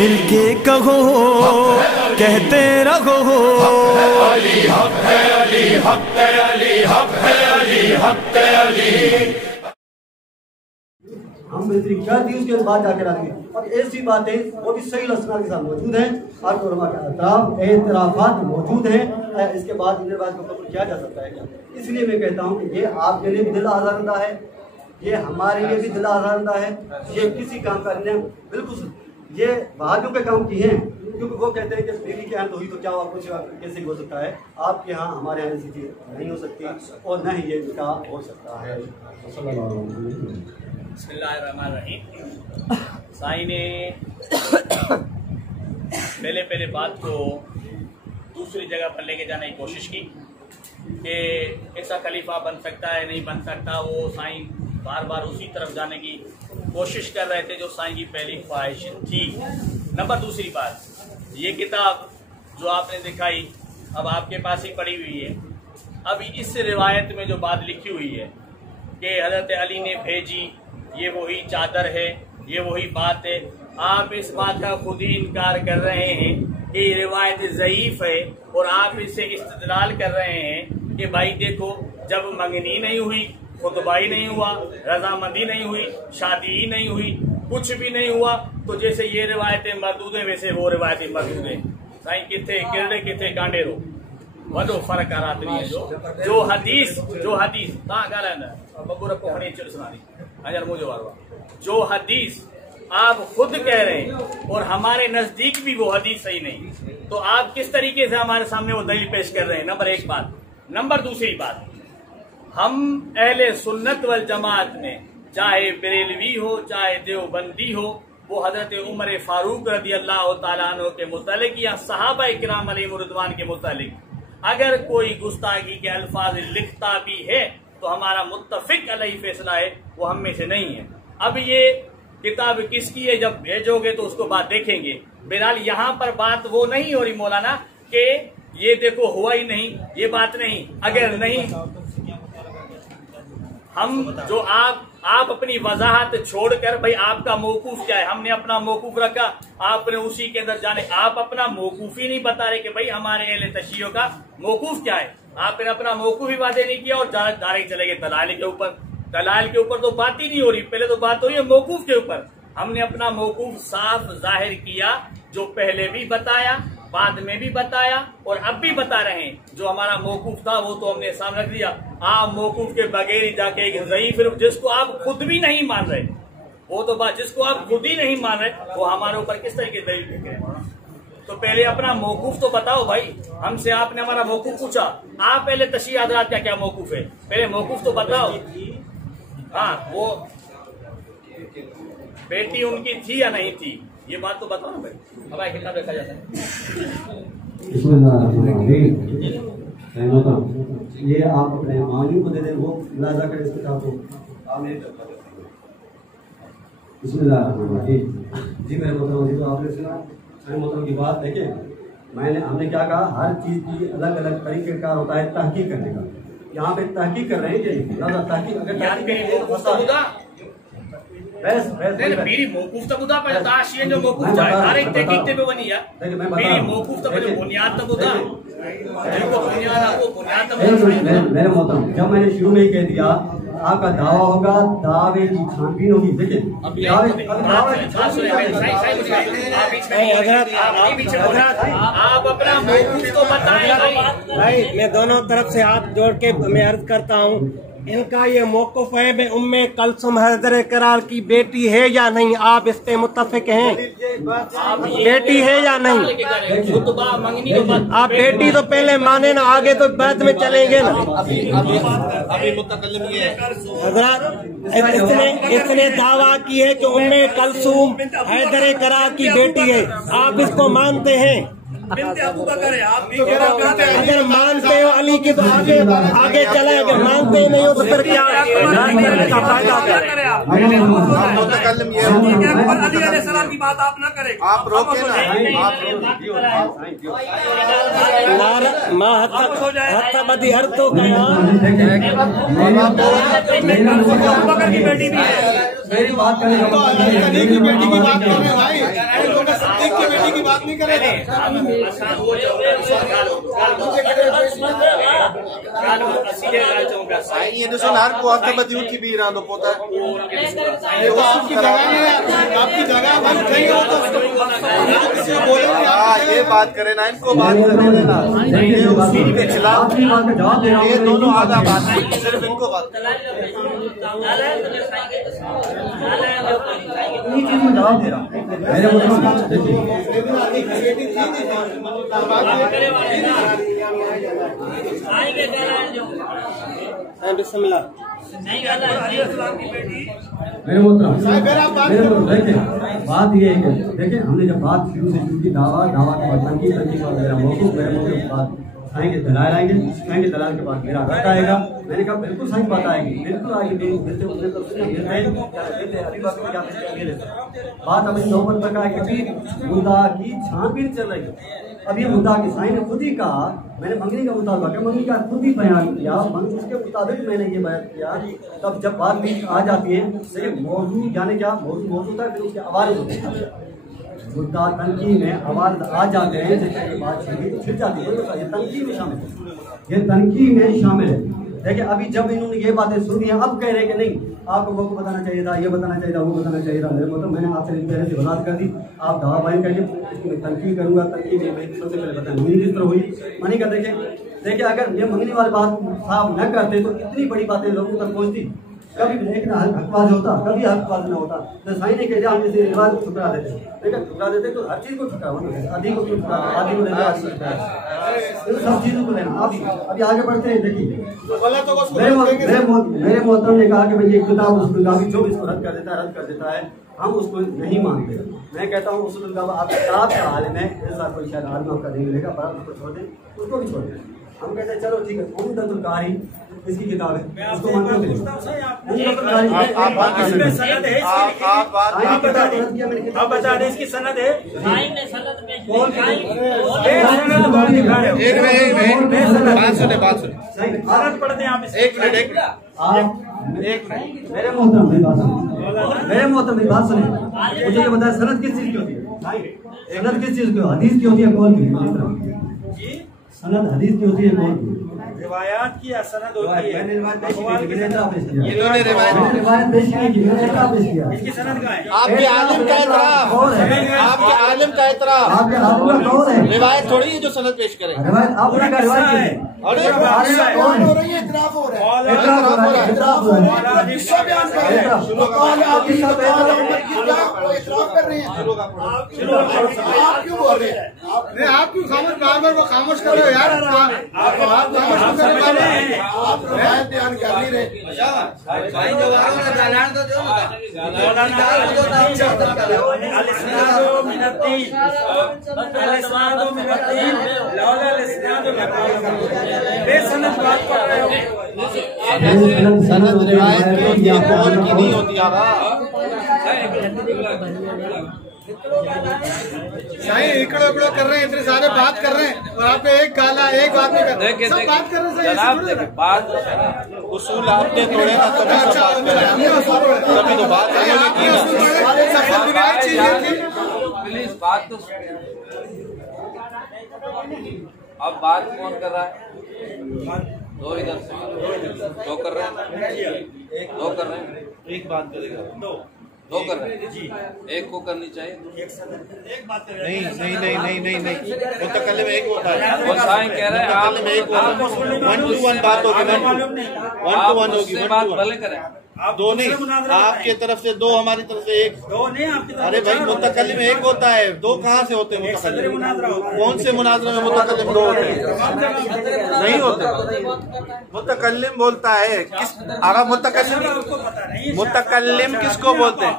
मिलके कहो कहते रहो अली हक है, अली हक है, अली हक है, अली हक है, अली। हम मिस्त्री क्या थी उसके बाद जाकर आएंगे और ऐसी बातें वो भी सही लक्षण के साथ मौजूद हैं और एतराफात मौजूद हैं। इसके बाद इनके बाद को कबूल किया जा सकता है क्या? इसलिए मैं कहता हूँ कि ये आपके लिए दिल आज़ारदा है, ये हमारे लिए भी दिल आज़ारदा है। ये किसी काम करने बिल्कुल ये बहादुर के काम किए हैं, क्योंकि वो कहते हैं कि बीवी के यहाँ तो हुई तो क्या हुआ, कुछ कैसे हो सकता है। आपके यहाँ हमारे यहाँ ऐसी चीज़ नहीं हो सकती और न ही ये निकाह हो सकता है। बिस्मिल्लाहिर्रहमानिर्रहीम। साईं ने पहले बात को दूसरी जगह पर लेके जाने की कोशिश की कि ऐसा खलीफा बन सकता है नहीं बन सकता। वो साईं बार बार उसी तरफ जाने की कोशिश कर रहे थे जो साईं की पहली ख्वाहिश थी। नंबर दूसरी बात, ये किताब जो आपने दिखाई अब आपके पास ही पड़ी हुई है। अब इस रिवायत में जो बात लिखी हुई है कि हज़रत अली ने भेजी, ये वही चादर है, ये वही बात है। आप इस बात का खुद ही इनकार कर रहे हैं कि रिवायत ज़ईफ़ है और आप इससे इस्तेदलाल कर रहे हैं कि भाई देखो जब मंगनी नहीं हुई, खुतबा ही नहीं हुआ, रजामंदी नहीं हुई, शादी ही नहीं हुई, कुछ भी नहीं हुआ, तो जैसे ये रिवायतें मरदूद हैं वैसे वो रिवायतें मरदूद हैं। साईं किथे किरड़े किथे कांडेरो वॾो फ़र्क़ु आहे रात ॾींहं जो हदीस तव्हां ॻाल्हाईंदा बबूर पोइ खणी अचो ॾिसंदासीं अञा मुंहिंजो वारो आहे। जो हदीस आप खुद कह रहे हैं और हमारे नजदीक भी वो हदीस सही नहीं, तो आप किस तरीके से हमारे सामने वो दलील पेश कर रहे हैं? नंबर एक बात। नंबर दूसरी बात, हम अहले सुन्नत वल जमात में चाहे बरेलवी हो चाहे देवबंदी हो, वो हजरत उमर फारूक रदी अल्लाह तआला अन्हु के मुतालिक या सहाबा इकराम अलैहिम रिज़वान के मुतालिक अगर कोई गुस्ताखी के अल्फाज लिखता भी है तो हमारा मुत्तफिक अलैहि फैसला है, वो हम में से नहीं है। अब ये किताब किसकी है, जब भेजोगे तो उसको बात देखेंगे। बहरहाल यहाँ पर बात वो नहीं हो रही मौलाना कि ये देखो हुआ ही नहीं, ये बात नहीं। अगर नहीं हम जो आप अपनी वजाहत छोड़कर भाई आपका मौकूफ क्या है, हमने अपना मौकूफ रखा, आपने उसी के अंदर जाने, आप अपना मौकूफ ही नहीं बता रहे कि भाई हमारे अहले तशय्यो का मौकूफ क्या है। आपने अपना मौकूफ ही वादे नहीं किया और डायरेक्ट चले गए दलाल के ऊपर। दलाल के ऊपर तो बात ही नहीं हो रही, पहले तो बात हो रही है मौकूफ के ऊपर। हमने अपना मौकूफ साफ जाहिर किया, जो पहले भी बताया, बाद में भी बताया और अब भी बता रहे हैं। जो हमारा मौकूफ था वो तो हमने सामने रख दिया। आप मौकूफ के बगैर ही जाके एक ज़ईफ़ जिसको आप खुद भी नहीं मान रहे, वो तो बात जिसको आप खुद ही नहीं मान रहे, वो हमारे ऊपर किस तरह के दलील फेंक रहे हैं? तो पहले अपना मौकूफ तो बताओ भाई। हमसे आपने हमारा मौकूफ पूछा, आप पहले तशरीह हज़रात का क्या मौकूफ है, पहले मौकूफ तो बताओ। हाँ, वो बेटी उनकी थी या नहीं थी, ये बात तो बताओ ना भाई। अब आए किताब देखा जाता है। ये आप अपने मालिक को दे दें, वो मुलाजा करें इस किताब को। जी मेरे मोहतरम, जी तो आपने सुना मेरे मोहतरम की बात। देखिए हमने क्या कहा, हर चीज़ की अलग अलग तरीक़ेकार होता है तहकीक करने का। यहाँ पे तहकीक कर रहे हैं कि तहकीक अगर मेरी मौकूफ तो बुधा पे ताशियन जो मौकूफ जाए तारीख तहकीक पे बनी है। मेरी मौकूफ तो जो बुनियाद तो बुधा जिनको बुनियाद है वो बुनियाद तो मेरे मोहतरम, जब मैंने शुरू में ही कह दिया आपका दावा होगा, दावे की छानबीन होगी। देखिए आप अपना मौकूफ तो बताएं भाई। मैं दोनों तरफ से हाथ जोड़ के मैं अर्ज करता हूँ, इनका ये मौक़िफ़ है बे उम्मे कलसुम हज़रत करार की बेटी है या नहीं? आप इस पे मुत्तफ़िक हैं? बेटी है या नहीं? आप बेटी तो पहले माने ना, आगे तो बाद में चलेंगे ना। हज़रत इसने दावा की है कि उम्मे कलसुम हैदर करार की बेटी है, आप इसको मानते हैं? अगर मानते हो अली की तो आगे चला, अगर मानते नहीं हो तो फिर क्या का फायदा क्या? की बात आप ना करें, आप रोके ना, बदी हर तो गया। मेरी बात करें, बेटी की बात कर रहे हैं भाई। किसी की बात नहीं करेगा। ये हर को आपके बदी उठी भी रहा तो पोता आपकी जगह किसी को बोले ये बात करे ना, इनको बात करने देना, उसी के खिलाफ ये दोनों आधा बात नहीं, सिर्फ इनको बात जवाब दे रहा बात ये है कि देखिए हमने जब बात शुरू से शुरू की दावा के बाद तनकीद मेरा मौक़िफ़ मेरे बाद आएंगे दलाल आएंगे दलाल के बाद मेरा रद्द आएगा। मैंने कहा बिल्कुल सही बात आएगी, बिल्कुल आएगी। बात अभी नौबत तक आए कि मुद्दा की छानबीन चल रही है। अब ये मुद्दा की साईं ने खुद ही कहा, मैंने मंगनी का मुतालबा किया, मंगनी का खुद ही बयान किया, उसके मुताबिक मैंने ये बयान किया। तब जब बात बीच आ जाती है लेकिन मौजूद जाने क्या मौजूद होता है, फिर उसके आवाज़ होते हैं मुद्दा तनकीद में आवाज आ जाते हैं, जैसे बात छिड़ जाती है। ये तनकीद में शामिल है, ये तनकीद में शामिल है। देखिए अभी जब इन्होंने ये बातें सुनी हैं, अब कह रहे हैं कि नहीं आपको वो बताना चाहिए था, ये बताना चाहिए था, वो बताना चाहिए था। मेरे मतलब मैंने आपसे पहले से वजाहत कर दी, आप दवा बयान करिए, तनकीद करूँगा। तनकीद सबसे पहले बताया मंगनी किस तरह हुई, मनी का देखिए अगर ये मंगनी वाली बात साफ न करते तो इतनी बड़ी बातें लोगों तक पहुँचती। कभी लेकिन हकबाज होता, कभी हकबाज न होता। तो साईं ने कह दिया हम इसे रिवाज को ठुकरा देते, लेकिन ठुकरा देते तो हर चीज को ठुकरा होना, आदि को ठुकरा, आदि को लेना, सब चीजों को लेना। अभी आगे बढ़ते हैं। देखिए मेरे मोहतरम ने कहा कि भाई ये किताब उसूल काफी जो इसको रद्द कर देता है, हम उसको नहीं मानते। मैं कहता हूँ उसूल काफी आप किताब का आलिम है, ऐसा कोई शायद आलिम आपका नहीं मिलेगा, पर उसको छोड़ दें, उसको भी छोड़ दें। हम कहते हैं चलो ठीक है, उम्दतुल कारी इसकी किताब है, उसको मानते हैं। आप बता दें इसकी सनद है। बात सुने पढ़ते हैं आप। एक मिनट मेरे मोहतरम मेरी बात सुने। मुझे ये बताया सनद किस चीज की होती है? सनद किस चीज की? हदीस की होती है, कौन की? सनद हदीस की होती है, कौन की? रिवायात की सनद होती है। रिवायत पेश की, इसकी सनद कहाँ है? आपके आलिम का एतराफ, आपके आलिम का एतराफ, आपके आलिम का कौन है? रिवायत थोड़ी है जो सनद पेश करे। रिवायत आपने का रिवायत है। अरे कौन हो रही है? इतराफ हो रहा है, इतराफ हो रहा है। किस्सा बयान कर रहे हैं, आप इतराफ कर रहे हैं। आप क्यों बोल रहे हैं? आप क्यों खामोश, बार-बार वो खामोश कर रहे हो यार? आप बयान कर नहीं रहे। सनद रिवायत की होती है, कौन की नहीं होती। इकड़ो इकड़ो कर रहे हैं, इतने सारे बात कर रहे हैं और आप एक गाला एक बात नहीं कर रहे हैं, सब बात कर रहे हैं। बात उसूल आपने तोड़े ना, तभी तो बात प्लीज बात तो। अब बात कौन कर रहा है? दो इधर से दो कर रहे हैं, दो कर रहे हैं, एक बात करेगा, दो कर रहे हैं जी, एक को करनी चाहिए। एक बात नहीं मुतकल्लिम एक होता है। वो साईं कह रहे हैं आप 1 to 1 बात होगी, 1 to 1 होगी, बात भले करें। आप दो नहीं, आपके तरफ से दो, हमारी तरफ से एक। दो नहीं आपकी तरफ। अरे भाई मुतकल्लिम एक होता है, दो कहाँ से होते हैं? कौन से मुनाजरा में मुतकल्लिम दो होते हैं? नहीं होते। मुतकल्लिम बोलता है किस? अगर मुतकल्लिम किसको बोलते हैं?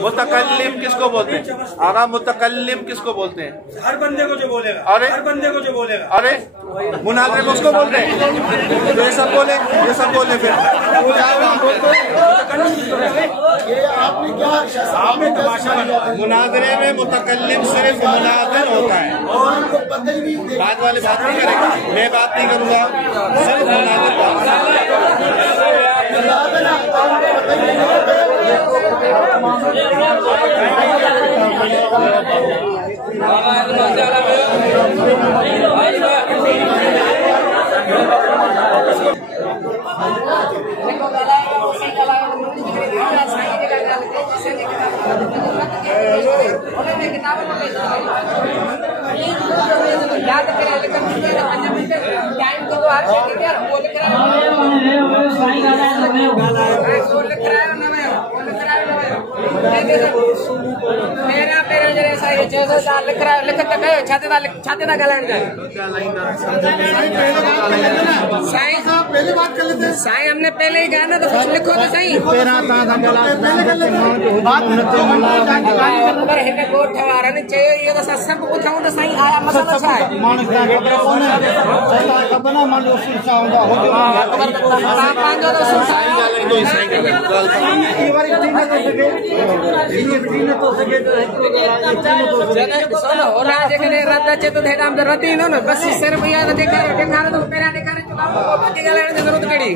मुतकल्लिम किसको बोलते हैं? आगा मुतकल्लिम किसको बोलते हैं? हर बंदे को जो बोलेगा। अरे हर बंदे को जो बोलेगा। अरे मुनाज़रे को उसको बोलते हैं? ये सब बोले फिर आपने तमाशा मुनाज़रे में मुतकल्लिम सिर्फ मुनाज़िर होता है, बाद वाले बात नहीं करेगा, मैं बात नहीं करूँगा, सिर्फ मुनाज़िर। याद करें लेकिन टाइम को तो आप वो लिख रहा है मेरा मेरा जैसा ये 600 लिख रहा है लिख तक छाते ना गलान जाए पहले बात कर लेते हैं साईं हमने पहले ही कहा ना तो कुछ लिखो तो सही अगर हिन कोठ वारनि चयो इहो त सभु पुछूं त साईं आया मसइलो छा आहे पंहिंजो त रद्द अचे तो रद्द ईंदो न बस सिर्फ़ इहा ॾेखारे तो पहिरियां ॾेखारे बाक़ी ॻाल्हाइण जी ज़रूरत कहिड़ी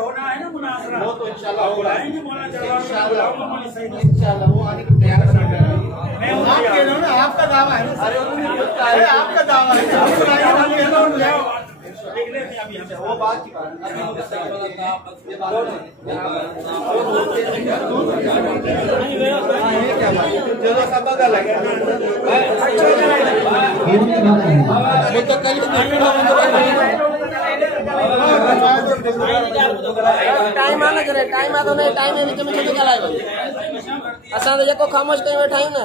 होना है ना मुनासरा वो तो इंशाल्लाह बुलाएंगे मौलाना आपका दावा है अरे आपका दावा है वो बात की बात टाइम आना करे टाइम आ तो नहीं टाइम में विच में छो ॻाल्हाए असां तो जेको ख़ामोश कयूं वेठा आहियूं न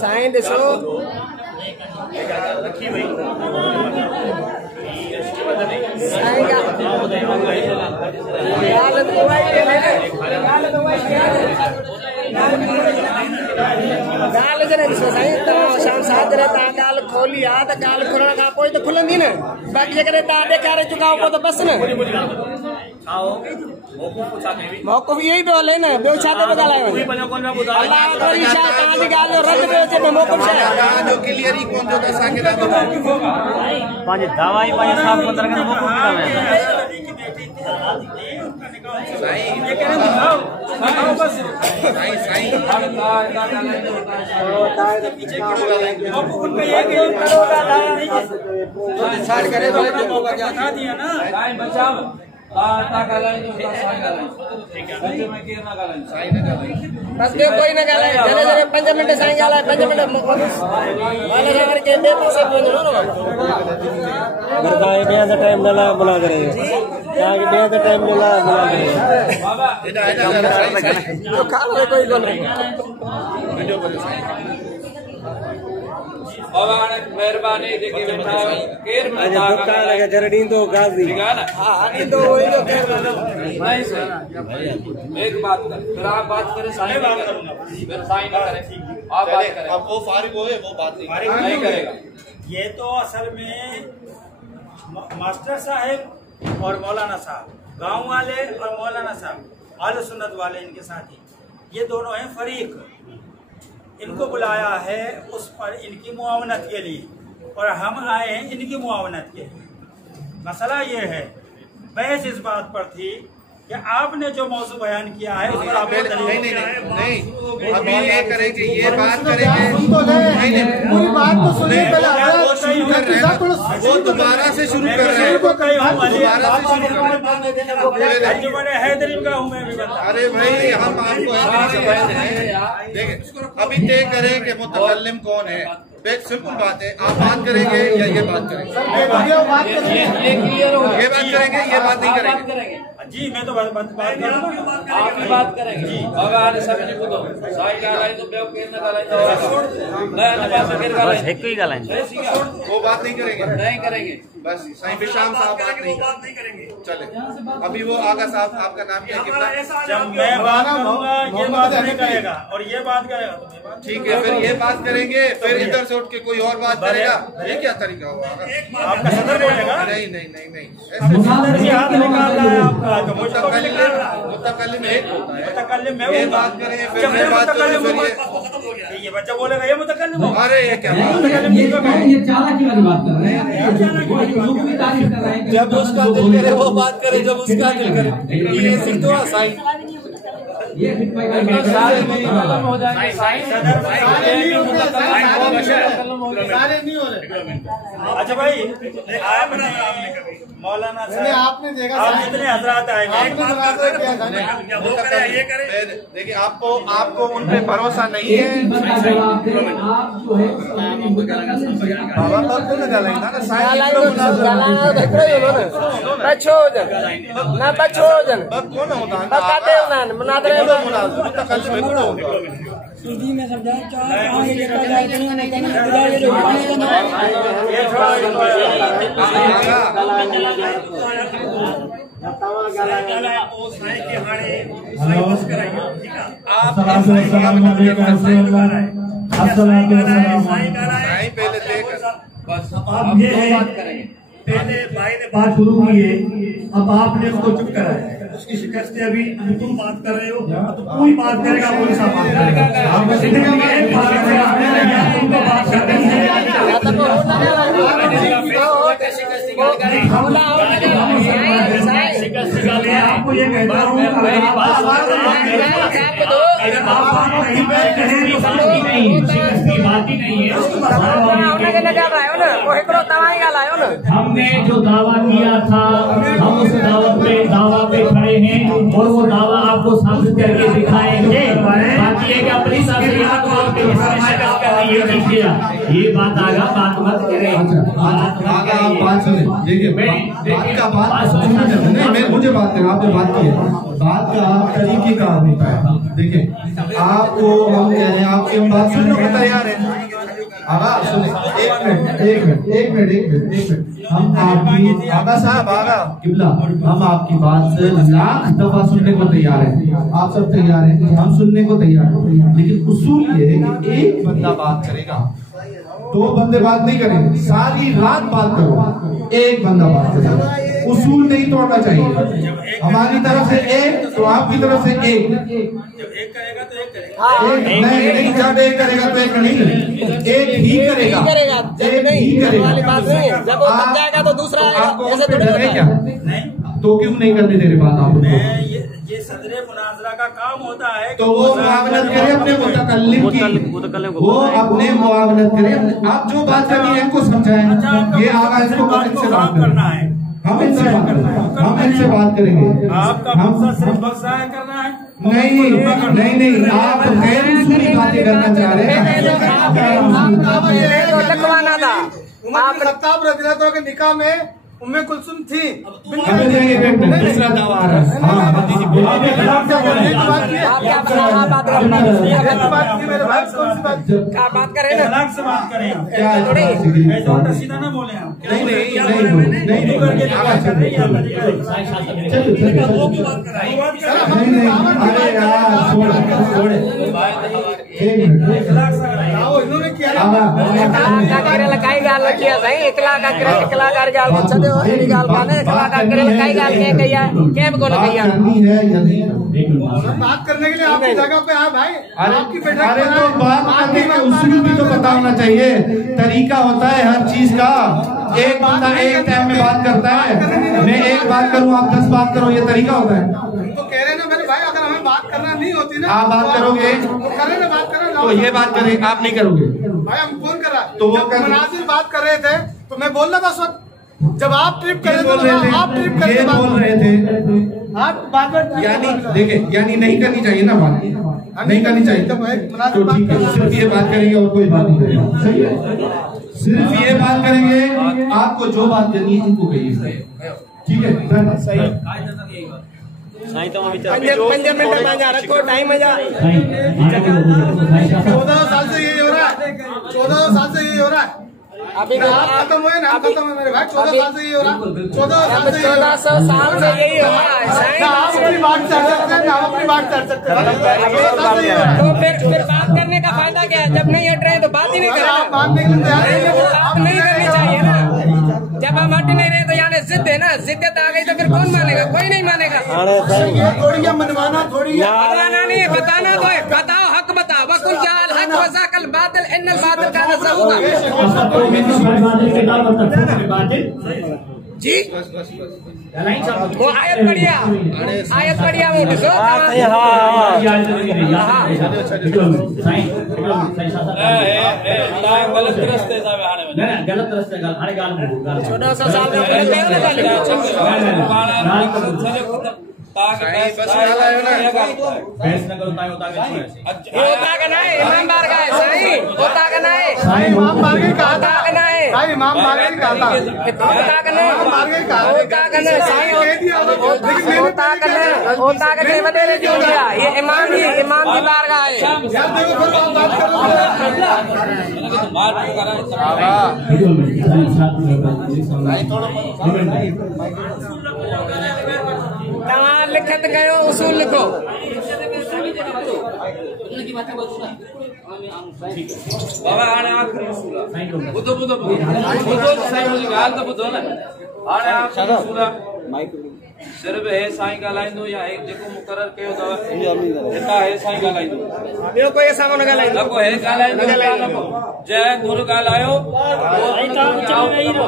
साईं ॾिसो शाम साथ ॻाल्हि खोली आहे त ॻाल्हि खुलण खां पोइ त खुलंदी न बाक़ी जेकॾहिं तव्हां ॾेखारे चुका हो त बसि न मौक़ुफ़ इहो ई पियो हले न ॿियो छा थो ॻाल्हायो तव्हांजी ॻाल्हि जो रद्द पियो अचे मौक़ुफ़ छा पंहिंजे दावा ई पंहिंजे साफ़ मंदर खे मौक़ुफ़ बस ॿियो कोई न ॻाल्हाए जॾहिं जॾहिं 5 मिंट साईं ॻाल्हाए 5 मिंट टाइम न ला बुला करे टाइम न ला बुला मेहरबानी जेके वेठा केर एक बात कर फिर आप बात करें साईं बात करूंगा फिर साईं ना करें आप बात करें अब वो फारिग होए वो बात नहीं करेगा ये तो असल में मास्टर साहब और मौलाना साहब गांव वाले और मौलाना साहब आले सुन्नत वाले इनके साथी ये दोनों हैं फरीक इनको बुलाया है उस पर इनकी मुआवनत के लिए और हम आए हैं इनकी मुआवनत के लिए मसला ये है बहस इस बात पर थी कि आपने जो मौजू बयान किया है उस पर आप नहीं अभी ये करेंगे ये बात करेंगे पूरी बात तो सुनिए वो दोबारा से शुरू कर रहे हैं हैदरी का हूँ मैं भी अरे भाई हम आपको देखिए अभी तय करें कि मुतकल्लिम कौन है सिंपल बात है आप बात करेंगे या ये बात करेंगे ये बात करेंगे ये बात नहीं करेंगे जी मैं तो बात करूंगा आप बात करेंगे जी भगवान सभी को तो साईं ॻाल्हाए तो ॿियो केर न ॻाल्हाए बस हिकु ई ॻाल्हाईंदो वो बात नहीं करेंगे नहीं करेंगे बस साईं बिशाम साहब बात नहीं करेंगे चले अभी वो आगा साहब आपका नाम क्या है जब मैं बात करूंगा ये बात नहीं करेगा और ये बात करेगा ठीक है फिर ये बात करेंगे फिर इधर से उठ के कोई और बात करेगा ये क्या तरीका हुआ आपका सदर बोलेगा नहीं नहीं नहीं नहीं निकाल रहा है आपका, तो मुझको भी निकाल रहा है। मुतकल्लिम एक होता है, मुतकल्लिम मैं ये हूँ। बात करें फिर जब मैं बात करूं, फिर ये बच्चा बोलेगा ये मुतकल्लिम हो। अरे ये क्या बात है? ये चालाकी वाली बात कर रहे हैं। जब उसका दिल करे वो बात करे, जब उसका दिल करे ये सीख दो साईं। ये सारे नहीं हो जाएंगे, सारे नहीं हो रहे। अच्छा भाई, आपने मौलाना साहब आपने देखा आप जितने हजरात आएंगे देखिए आपको उन पे भरोसा नहीं है। सूदी में समझाए पहले भाई ने बात शुरू की है, अब आपने उसको चुप करा है। उसकी शिकस्त है, अभी तुम बात कर रहे हो तो कोई बात करेगा, कौन सा बात करेगा? जिंदगी में एक बात करेगा, तुमको बात करनी है। आपको ये कहता हूँ हमने जो दावा किया था, हम उस दावा पे खड़े हैं और वो दावा आपको साबित करके दिखाएंगे। बाकी है कि अपनी शख्सियत को ये बात आगा बात मत करें। आप बात सुने, देखिए बात नहीं, मुझे बात करें, आपने बात की है, बात का तरीके का होता है। देखिए आपको हम कह रहे हैं, आपकी हम बात सुनने को तैयार है। आगा सुने, एक मिनट हम आपकी आगा साहब आगा किबला, हम आपकी बात से लाख दफा सुनने को तैयार है। आप सब तैयार हैं, हम सुनने को तैयार हैं, लेकिन उसूल ये है कि एक बंदा बात करेगा, दो बंदे बात नहीं करेंगे, सारी रात बात करो, एक बंदा बात करेगा। उसूल नहीं तोड़ना चाहिए। हमारी तरफ से एक, तो आपकी तरफ से एक। जब एक करेगा तो एक करेगा, नहीं, जब एक करेगा तो एक नहीं, एक ही करेगा, एक ही करेगा। जब वो बन जाएगा तो दूसरा आएगा, ऐसे थोड़ी होता है। क्या तो क्यों नहीं करने तेरे बात आप? ये सदरे मुनाजरा का काम होता है। तो वो मुआवनत करे अपने मुतकल्लिम की, वो अपने मुआवनत करे। आप जो बात करनी है इनको समझाएं, ये आगा इसको इनसे बात करना है, हम इनसे बात करेंगे, आपका मकसद सिर्फ बख्शाया करना है। नहीं, आप गैर उसूली बातें करना चाह रहे हैं। लिखवाना था आपने खत्ताब रज़ियल्लाहु के निकाह में उम्मे कुलसुम थी। दूसरा दावा आ रहा है। क्या बात करें ना, अलग से बात करें, सीधा ना बोले हम। कई गाल रखी है सही, एकला का गाल बच्चा दे गाल खाने, एकला का कई गाल के कहिया कैब को कहिया। बात करने के लिए आपकी जगह पे आए भाई, आपकी बैठक। अरे तो बात करने का उसूल भी तो पता होना चाहिए, तरीका होता है हर चीज का। एक बंदा एक टाइम में बात करता है, मैं एक बात करूं आप 10 बात करो, ये तरीका होता है। तो कह रहे ना मेरे भाई, अगर हमें बात करना नहीं होती ना, आप बात करोगे तो ये बात करें, आप नहीं करोगे भाई। हम फोन कर रहा तो वो मुनाजिर बात कर रहे थे तो मैं बोल रहा था उस वक्त, जब आप ट्रिप कर रहे थे, आप ट्रिप कर बोल रहे थे, आप बात यानी देखिए, यानी नहीं करनी चाहिए ना बात, नहीं करनी चाहिए। तो ठीक है, सिर्फ ये बात करेंगे और कोई बात नहीं करेंगे, सही है। सिर्फ ये बात करेंगे, आपको जो बात करनी है इनको कहिए, ठीक है, सही है। 15 मिनट रखो, टाइम में जा। 14 साल से यही हो रहा है, 14 साल से यही हो रहा है। अभी आप खत्म हुए ना, आप खत्म हुए मेरे भाई। 14 साल से यही हो रहा है, 14 साल से यही हो रहा है। आप अपनी बात चढ़ सकते हैं, आप अपनी बात चढ़ सकते हैं। तो फिर बात करने का फायदा क्या है? जब नहीं हट रहे तो बात ही नहीं करें। बात नहीं करते, बात नहीं करनी चाहिए ना। जब हम हट नहीं रहे तो यानी जिद है ना, जिद्दत आ गई तो फिर कौन मानेगा? कोई नहीं मानेगा। थोड़ी मनवाना थोड़ी बताना नहीं, बताना तो है। बताओ, हक बताओ। वकुल जाल हक वज़ाकल बातिल इन्नल बातिल काना ज़हूक़ा। जी वो आयत बढ़िया वो डिसो गलत रस्ते छोटा सा साल इमाम बारगाह है सही होता का ना है इमाम बारगाह का होता का ना है इमाम बारगाह का होता का ना होता का ना होता का नहीं बदले जो दिया ये इमाम की बारगाह है। तव्हां लिखत कयो उसूल लिखो। बाबा हाणे आख़िरी उसूल आहे ॿुधो ॿुधो ॿुधो साईं मुंहिंजी ॻाल्हि त ॿुधो न हाणे आख़िरी उसूल आहे सिर्फ़ हे साईं ॻाल्हाईंदो या हे जेको मुक़रर कयो अथव हितां हे साईं ॻाल्हाईंदो ॿियो कोई असां कोन ॻाल्हाईंदो न को हे ॻाल्हाईंदो जंहिं गुर ॻाल्हायो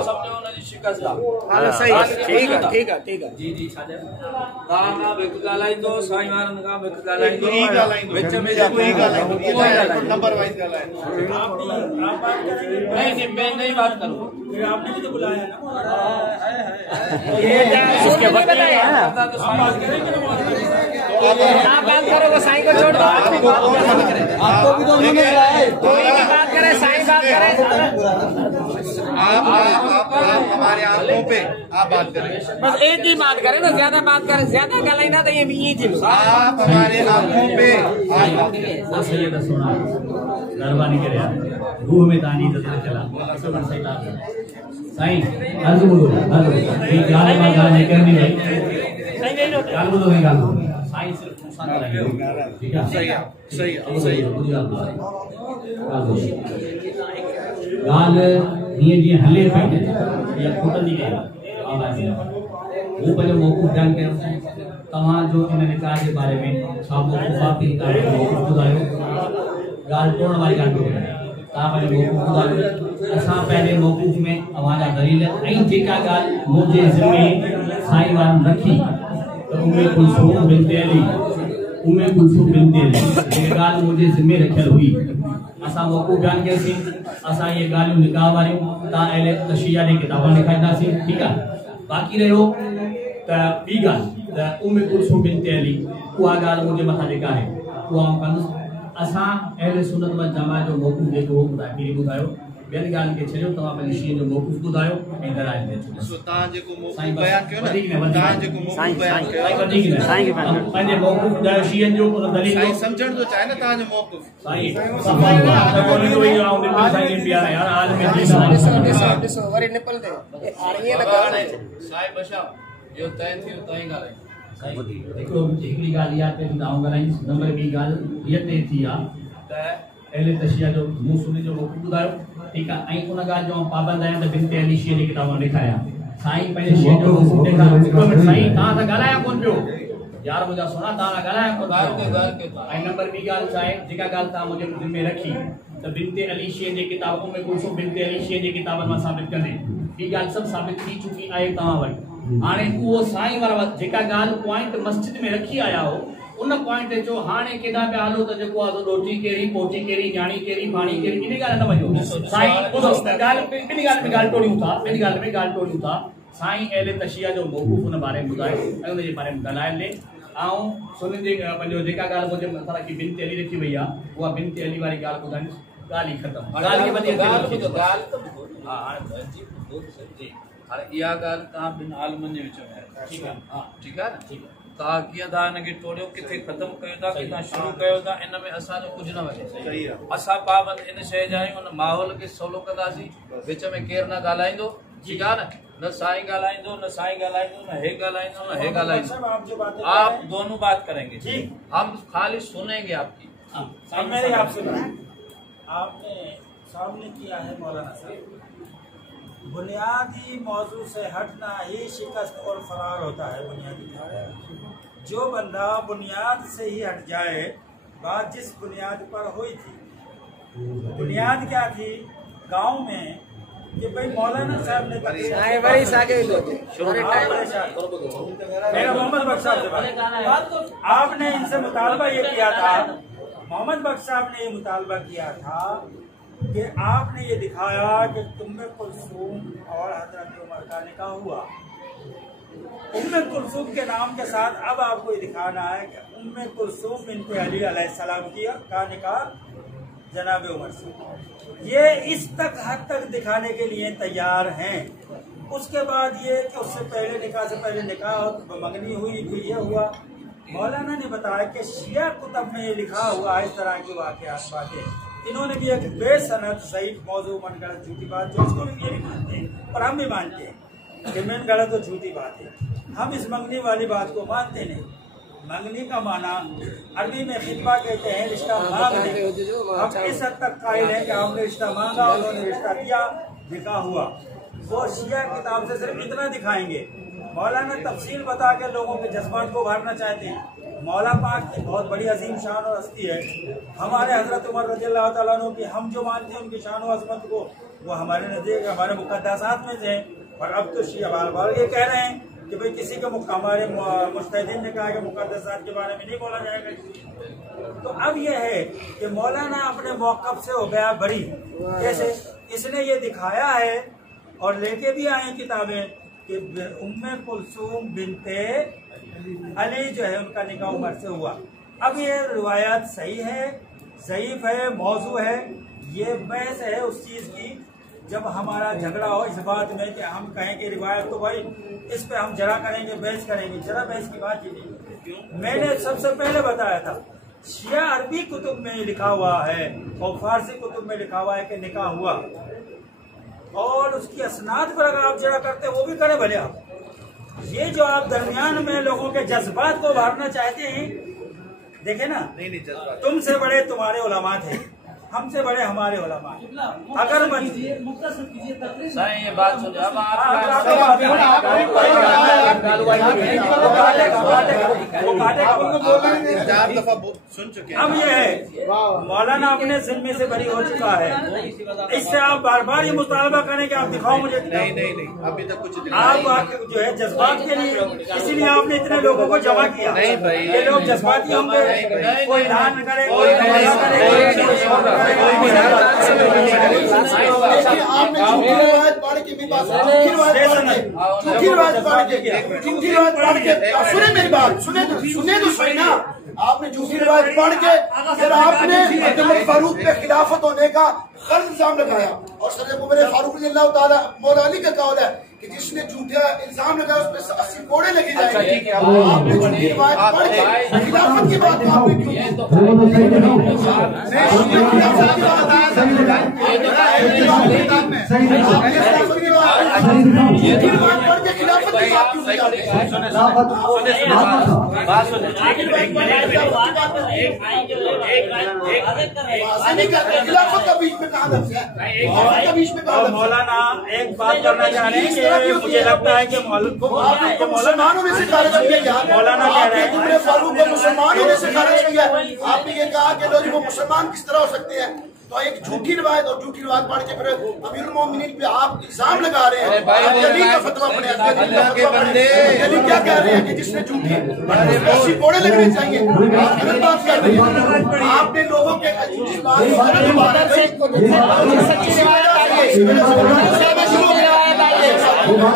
सम्झो हुनजी शिकस्त आहे सही ठीक है ठीक है ठीक है जी जी तव्हां खां बि हिकु ॻाल्हाईंदो साईं वारनि खां बि हिकु ॻाल्हाईंदो विच में जेको नंबर वाइज ॻाल्हाईंदो नहीं मैं नहीं बात करूँ आपने भी तो बुलाया ना इसके वक्त आप बात करो वो साईं को छोड़ दो आपको भी तो उन्होंने कोई भी बात करे साईं बात करे आप हमारे आंखों पे आप बात करें बस एक ही बात करें ना ज्यादा बात करें ज्यादा गलाई ना तो ये चीज आप हमारे आंखों पे मेहरबानी करे रूह में तानी तो चला साईं अर्ज बोलो ये गाल नहीं करनी भाई गाल बोलो नहीं गाल साईं सिर्फ नुकसान करेंगे ठीक है सही है गाल ये हले पे या खुटंदी है वो पहले मौकूफ ध्यान कयो तव्हां जो इन निकाह के बारे में छा मौकूफ आहे मौकूफ ॿुधायो ॻाल्हि तोड़ण वारी ॻाल्हि कोन्हे तव्हां पंहिंजो मौकूफ ॿुधायो असां पंहिंजे मौकूफ में अव्हांजा दलील ऐं जेका ॻाल्हि मुंहिंजे ज़िम्मे साईं वारनि रखी त उमे कुलसूम बिनते अली जेका ॻाल्हि मुंहिंजे ज़िम्मे रखियल हुई असां मौकूफ बयान कयोसीं असां इहे ॻाल्हियूं निकाह वारियूं तव्हां अहले तशरीह जी किताब लिखाईंदासीं ठीकु आहे बाक़ी रहियो त ॿी ॻाल्हि त कुलसूम बिनते अली उहा ॻाल्हि मुंहिंजे मथां जेका आहे उहा आउं कंदुसि असां अहले सुन्नत वल जमाअत जो मौक़ूफ़ जेको हो ॿुधायो ॿियनि ॻाल्हियुनि खे छॾियो तव्हां पंहिंजी शीअ जो मौक़ूफ़ ॿुधायो ऐं दलाइल ॾियो तव्हां जेको मौक़ूफ़ बयान कयो न तव्हां जेको मौक़ूफ़ बयान कयो पंहिंजे मौक़ूफ़ ॿुधायो शीअनि जो उन दलील साईं सम्झण थो चाहे न तव्हांजो मौक़ूफ़ साईं ॾिसो वरी निपल दे ईअं लॻा साहिब बशा इहो तय थियो तव्हां ई ॻाल्हायो हिकिड़ी ॻाल्हि इहा ते ॿुधाऊं ॻाल्हाईंदुसि नंबर ॿी ॻाल्हि हीअ तय थी आहे त अहले तशरीह जो मूं सुनी जो मौक़ूफ़ ॿुधायो ठीकु आहे ऐं उन ॻाल्हि जो पाबंद आहियां त बिनते अली शीअ जी किताब लिखाया साईं पंहिंजे शीअ जो मौक़ूफ़ ॾेखारियो साईं तव्हां सां ॻाल्हाया कोन पियो यार मुंहिंजा सोना तव्हां सां ॻाल्हाया कोन ऐं नंबर ॿी ॻाल्हि छा आहे जेका ॻाल्हि तव्हां मुंहिंजे ज़िम्मे रखी त बिनते अली शीअ जी किताब में कुलसूम बिनते अली शीअ जी किताबनि मां साबित कंदे हीअ ॻाल्हि सभु साबित थी चुकी आहे तव्हां वटि हाणे उहो साईं वारा जेका ॻाल्हि पॉइंट मस्जिद में रखी आया हो उन पॉइंट ते चओ हाणे केॾा पिया हलो त जेको आहे रोटी कहिड़ी पोटी कहिड़ी न्याणी कहिड़ी पाणी कहिड़ी इन ॻाल्हि न वञो साईं ॿुधो ॿिनी ॻाल्हि में ॻाल्हि टोड़ियूं था साईं अहले तशरीह जो मौक़ूफ़ उन बारे में ॿुधायो ऐं उनजे बारे में ॻाल्हाए ले ऐं सुन जे पंहिंजो जेका ॻाल्हि मुंहिंजे मथां रखी बिनते अली रखी वई आहे उहा बिनते अली वारी ॻाल्हि ॿुधाईंदुसि ॻाल्हि ई ख़तमु ॻाल्हि खे वधीक हा हाणे इहा ॻाल्हि तव्हां ॿिनि आलमनि जे विच में आहे ठीकु आहे हा ठीकु आहे न तव्हां कीअं था हिनखे टोड़ियो किथे ख़तमु कयो था किथां शुरू कयो था इन में असांजो कुझु न वञे सही आहे असां पाबंद इन शइ जा आहियूं उन माहौल खे सवलो कंदासीं विच में केरु न ॻाल्हाईंदो ठीकु आहे न साईं ॻाल्हाईंदो न साईं ॻाल्हाईंदो न हे ॻाल्हाईंदो न हे ॻाल्हाईंदो आप दोनों बात करेंगे हम खाली सुनेंगे आपकी मैंने आप सुना आपने सामने किया है मौलाना साहब बुनियादी मौजू से हटना ही शिकस्त और फरार होता है। बुनियादी जो बंदा बुनियाद से ही हट जाए, बात जिस बुनियाद पर हुई थी, बुनियाद क्या थी गांव में कि भाई मौलाना साहब ने मोहम्मद बख्श साहब से आपने इनसे मुतालबा ये किया था, मोहम्मद बख्श साहब ने ये मुतालबा किया था कि आपने ये दिखाया कि उम्मे कुलसूम और हजरत उमर का निकाह हुआ। उम्मे कुलसूम के नाम के साथ अब आपको ये दिखाना है कि उम्मे कुलसूम बिनते अली अलैहिस्सलाम का निकाह जनाब उमर से। ये इस तक हद तक दिखाने के लिए तैयार हैं। उसके बाद ये कि उससे पहले निकाह से पहले निकाह मंगनी हुई, फिर ये हुआ। मौलाना ने बताया कि शिया कुतब में ये लिखा हुआ है इस तरह की वाक़यात बातें। इन्होंने भी एक बेसनद सही मौजू मन गलत झूठी बात, जो इसको भी ये भी मानते हैं और हम भी मानते हैं कि मेन गलत और झूठी बात है। हम इस मंगनी वाली बात को मानते नहीं। मंगनी का माना अरबी में खितबा कहते हैं, रिश्ता मांगने। हम इस हद तक कायल हैं कि हमने रिश्ता मांगा, उन्होंने रिश्ता दिया, निकाह हुआ। वो शिया किताब से सिर्फ इतना दिखाएंगे। मौलाना तफसील बता के लोगों के जज्बात को उभारना चाहते हैं। मौला पाक की बहुत बड़ी अजीम शान और हस्ती है। हमारे हजरत उमर रज़ियल्लाहु तआला अन्हु की हम जो मानते हैं उनकी शान और अजमत को, वो हमारे नजदीक हमारे मुक़द्दसात में से है। और अब तो शिया बार बार ये कह रहे हैं कि भाई किसी के हमारे मुस्तहिदीन ने कहा कि मुक़द्दसात के बारे में नहीं बोला जाएगा। तो अब यह है कि मौलाना अपने मौक़िफ़ से हो गया बरी। कैसे? इसने ये दिखाया है और लेके भी आए किताबें कि उम्मे कुलसूम बिनते अली जो है उनका निकाह उमर से हुआ। अब ये रिवायत सही है, ज़ईफ़ है, मौजू है। ये बहस है उस चीज़ की जब हमारा झगड़ा हो इस बात में कि हम कहें कि रिवायत तो भाई इस पे हम जरा करेंगे, बहस करेंगे। जरा बहस की बात ही नहीं। मैंने सबसे पहले बताया था शिया अरबी कुतुब में लिखा हुआ है और फारसी कुतुब में लिखा हुआ है कि निकाह हुआ, और उसकी असनाद पर अगर आप जरा करते वो भी करें भले आप। ये जो आप दरमियान में लोगों के जज्बात को उभारना चाहते हैं, देखे ना, तुमसे बड़े तुम्हारे उलमा थे, हमसे बड़े हमारे उलमा। अगर ये बात सुन चुके। अब ये है मौलाना अपने जिम्मे से बरी हो चुका है। इससे आप बार बार ये मुतालबा करें कि आप दिखाओ मुझे। नहीं अभी तक कुछ आप जो है जज्बात के लिए, इसीलिए आपने इतने लोगों को जमा किया। नहीं भाई, ये लोग जज्बाती होंगे, कोई दान करे, कोई आपने झूठी रिवायत पढ़ के भी बात, झूठी रिवायत पढ़ के सुने मेरी बात, सुने तो सही ना। आपने झूठी रिवायत पढ़ के फिर आपने उमर फारूक पे खिलाफत होने का गलत इल्जाम लगाया। और सर उमर फारूक रज़ियल्लाहु ताला मौला अली का कौल है कि जिसने झूठा इल्जाम लगाया उस पे 80 कोड़े लगे जाएंगे। आपने झूठी रिवायत पढ़ के खिलाफत की बात आपने क्यों? मौलाना एक बात करना चाह रहे हैं कि मुझे लगता है कि मुसलमानों में से खारिज किया, मौलाना कह रहे हैं उमर फारूक को मुसलमानों में से खारिज किया। आपने ये कहा कि लोग वो मुसलमान किस तरह हो सकते हैं? तो एक झूठी रिवायत और झूठी रिवायत पढ़ के फिर अमीरुल मोमिनीन पे आप इल्जाम लगा रहे हैं। अली का फतवा पढ़े, अली क्या कह रहे हैं कि जिसने झूठी 80 कोड़े लगने चाहिए। आप गलत बात कर रहे हैं। आपने लोगों के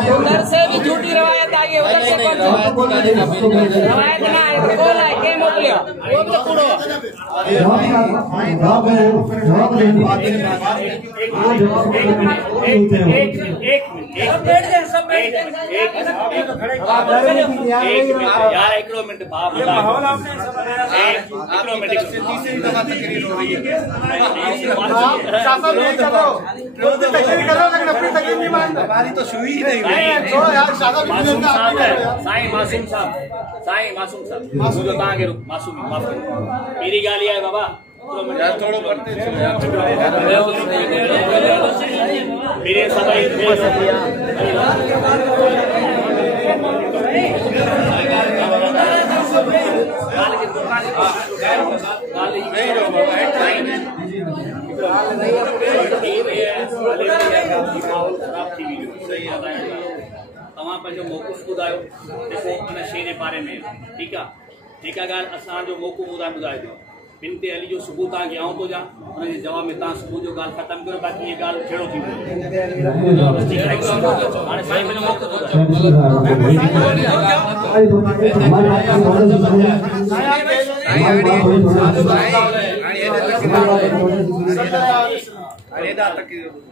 उधर से भी झूठी रवायत आई है, उधर से रवायत ना है, बोला है के मोकलियो वो तो कूड़ो। यार एक मिनट माहौल आपने तीसरी दफा तकरीर हो रही है। हमारी तो शुरू ही नहीं साईं मासूम साहब, साईं मासूम साहब, मासूम मेरी गाली है बाबा, यार थोड़ो पढ़ते मेरे तव्हां पंहिंजो मौक़िफ़ ॿुधायो जेको उन शइ जे बारे में ठीकु आहे ॻाल्हि असांजो मौक़िफ़ ॿुधाए ॾियो बिनते अली जो सुबुह तव्हांखे आऊं थो ॾियां हुनजे जवाब में तव्हां सुबुह जो ॻाल्हि ख़तमु कयो बाक़ी हीअ ॻाल्हि छेड़ो थी हाणे साईं पंहिंजो मौक़िफ़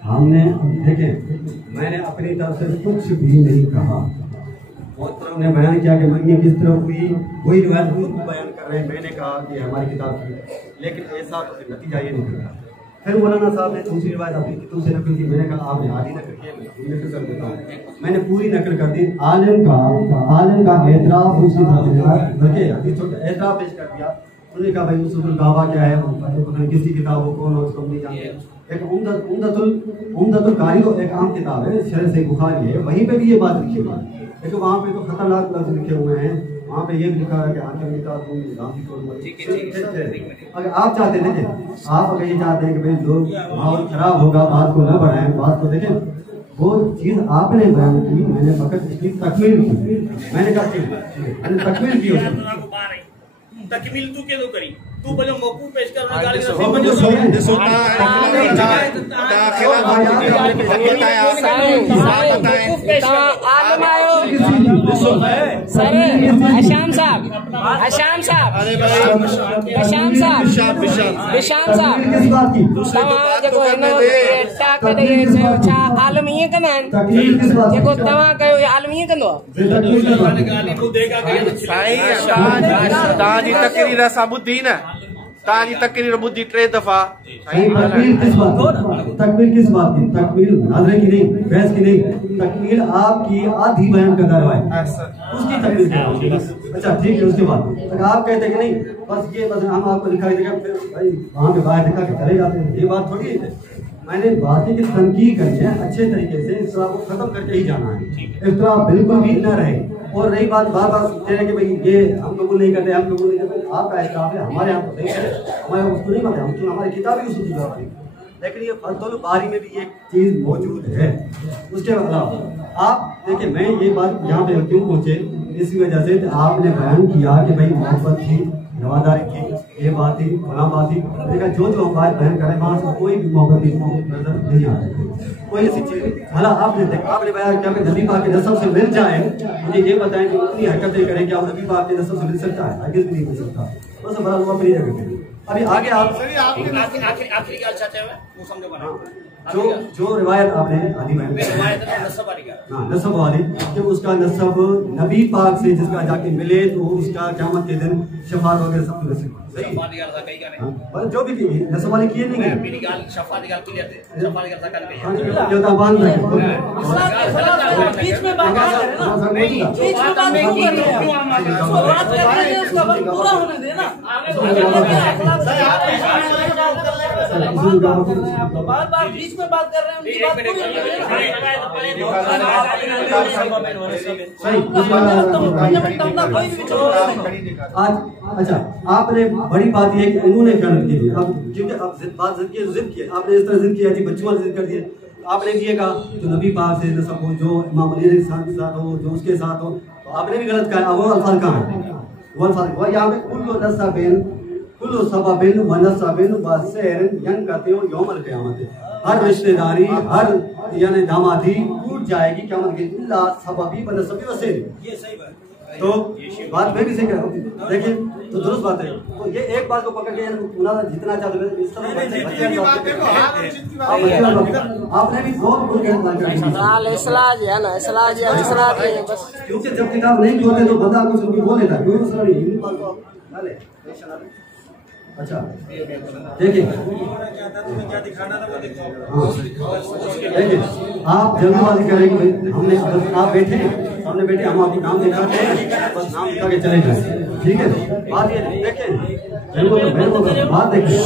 हमने देखे मैंने अपनी तरफ से कुछ भी नहीं कहा ने बयान किया कि ये किस तरह हुई वही रिवायत बयान कर रहे हैं। मैंने कहा कि हमारी किताब की लेकिन ऐसा तो फिर नतीजा ये निकला। फिर मौलाना साहब ने दूसरी रिवायत अपनी किताब से नकल की। मैंने कहा आपने आधी नकल की नकल कर देता हूँ। मैंने पूरी नकल कर दी। आलिम का एतराफ उसकी एतराफ पेश कर दिया। उन्होंने कहा भाई उसूल दावा क्या है किसी किताब को कौन उसको नहीं जानते। एक उम्दतुल कारी तो एक आम किताब है शरह सही बुखारी है वहीं पे भी ये बात लिखी हुई है लेकिन वहाँ पे तो खतरनाक लफ्ज़ लिखे हुए हैं। वहाँ पे ये भी लिखा है कि अगर आप चाहते हैं आप अगर ये चाहते हैं कि भाई लोग माहौल खराब होगा बात को न बढ़ाएं बात को देखें वो चीज़ आपने बयान की मैंने फकत इसकी तकमील की। मैंने कहा मैंने तकमील की तकमील तू केदो करी तू पंहिंजो मौक़िफ़ पेश कर आलम ईअं कंदा आहिनि जेको तव्हां कयो आलम ईअं कंदो तव्हांजी तकरीर असां ॿुधी न तव्हांजी तकरीर ॿुधी 3 दफ़ा। तकमील किस बात की? तकमील नाज़रे की नहीं बहस की नहीं तकमील आपकी आधी बयान का दायरा है उसकी तकमील क्या होगी? अच्छा ठीक है उसके बाद आप कहते हैं कि नहीं बस ये बस हम आपको दिखाई देगा फिर भाई वहाँ पे बाहर दिखा के चले जाते हैं ये बात थोड़ी है। मैंने बातें की तनकीद करनी है अच्छे तरीके से इख्तिलाफ को खत्म करके ही जाना है। इख्तिलाफ बिल्कुल भी न रहे और रही बात बार बार कह रहे कि भाई ये हम कबूल नहीं करते हम कबूल नहीं करते आपका इख्तिलाफ है हमारे यहाँ तो नहीं है हमारे उसको नहीं मानते हम तो हमारी किताब ही उसी जगह पर लेकिन ये फतहुल बारी में भी एक चीज़ मौजूद है। उसके अलावा आप देखिए मैं ये बात यहाँ पे क्यों पहुँचे इसी वजह से आपने बयान किया कि भाई मोहब्बत थी रवादारी थी ये बात थी फलां बात थी देखा जो हम बात बयान करें वहाँ से कोई भी मोहब्बत नजर नहीं आती कोई ऐसी चीज़ भला आपने बयान किया कि नबी पाक के नस्ब से मिल जाए मुझे ये बताएं कि उतनी हरकतें करें क्या वो नबी पाक के नस्ब से मिल सकता है हरगिज़ भी नहीं मिल सकता बस भला वो अपनी जगह पे अभी आगे आप आखिरी ॻाल्हि छा चयो वो समझो बना जो रिवायत आपने आदि में नस्ब वाली कि उसका नस्ब नबी पाक से जिसका जाके मिले तो उसका क़यामत के दिन शफाअत वगैरह सब नसीब सही पर जो भी नस्ब वाली किए नहीं गए मेरी गाल शफाअत की गाल क्लियर है शफाअत की गाल कही जो ताबान में बीच में बात कर रहे हैं ना बीच में बात नहीं कर रहे हैं उसको बात कर रहे हैं उसका वक्त पूरा होने देना बार-बार बीच में बात कर रहे हैं उनकी बात पूरी आज अच्छा आपने बड़ी बात ये कि इन्होंने गलत की अब क्योंकि अब बात जिद की आपने इस तरह जिद किया जी बच्चों वाले जिद कर दिए आपने भी ये कहा जो नबी पाक से नस्ब हो जो इमाम अली के साथ हो जो उसके साथ हो तो आपने भी गलत कहा वो अल्फाज कहाँ है वो अल्फाज वो यहाँ पे कुल्लु सबबिन व नसबिन व सैरिन यनक़तिउ यौमल क़यामत हर रिश्तेदारी हर यानी दामादी टूट जाएगी क़यामत के इल्ला सबबी व नसबी व सैरिन ये सही बात तो बात मैं भी सही कह रहा हूँ देखिए तो दुरुस्त बात है तो ये एक बात को पकड़ के जितना चाहते आपने भी बहुत क्योंकि जब किताब नहीं होते तो बंदा कुछ बोल लेता क्यों अच्छा देखिए, क्या दिखाना था वो दिखाओ। देखिए आप जल्दबाजी करेंगे, हमने आप बैठे हमने बैठे, हम आपको नाम दिखाते हैं, बस नाम दिखा के चले जाए, ठीक है। बात ये देखें, मेरे को बात देखें,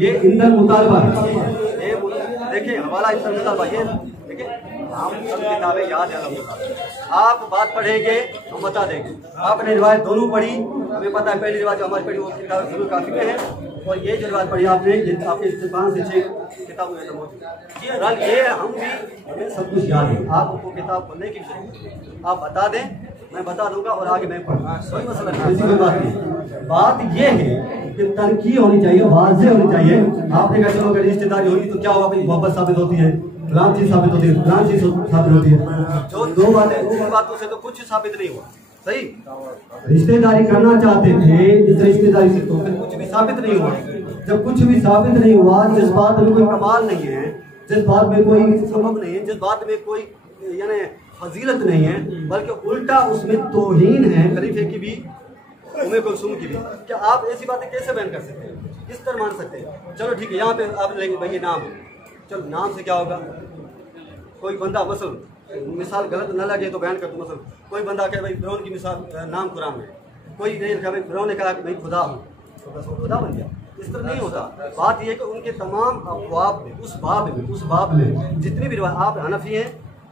ये इंधन मुतालबा है, ये देखिए हमारा इंधन मुतालबा, ये देखिए हम सब किताबें याद है, आप बात पढ़ेंगे हम बता देंगे। आपने रिवायत दोनों पढ़ी, हमें पता है पहली रिवायत जो हमारी पढ़ी वो किताब काफी में है, और ये जो रिवायत पढ़ी आपने आपके 5 से 6 किताबों में मौजूद है। ये हम भी हमें सब कुछ याद है, आपको किताब पढ़ने की आप बता दें, मैं बता दूंगा और आगे मैं पढ़ूंगा, कोई मसला नहीं, ऐसी कोई बात नहीं। बात ये है कि तनकी होनी चाहिए, वाज़ेह होनी चाहिए। आपने कहा चलो अगर रिश्तेदारी होगी तो क्या होगा, मोहब्बत साबित होती है, फलां चीज साबित होती है, फलां चीज साबित होती है, जो दो बातों से तो कुछ साबित नहीं हुआ। सही रिश्तेदारी करना चाहते थे, इस रिश्तेदारी से तो कुछ भी साबित नहीं हुआ। जब कुछ भी साबित नहीं हुआ, जिस बात में कोई कमाल नहीं है, जिस बात में कोई सबब नहीं है, जिस बात में कोई यानी फजीलत नहीं है, बल्कि उल्टा उसमें तौहीन है खलीफे की भी, उम्मे कुलसूम की भी, क्या आप ऐसी बातें कैसे बयान कर सकते हैं, किस तरह मान सकते हैं? चलो ठीक है, यहाँ पे आप लेंगे भाई ये नाम है, चलो नाम से क्या होगा? कोई बंदा मिसाल गलत न लगे तो बयान कर दूँ, कोई बंदा कहे भाई फिरौन की मिसाल नाम कुरान में, कोई नहीं लिखा भाई फिरौन ने कहा कि भाई खुदा हूँ तो बस वो खुदा बन गया। इस तरह नहीं होता। बात यह है कि उनके तमाम अबवाब में, उस बाब में जितनी भी रिवायत, आप हनफी हैं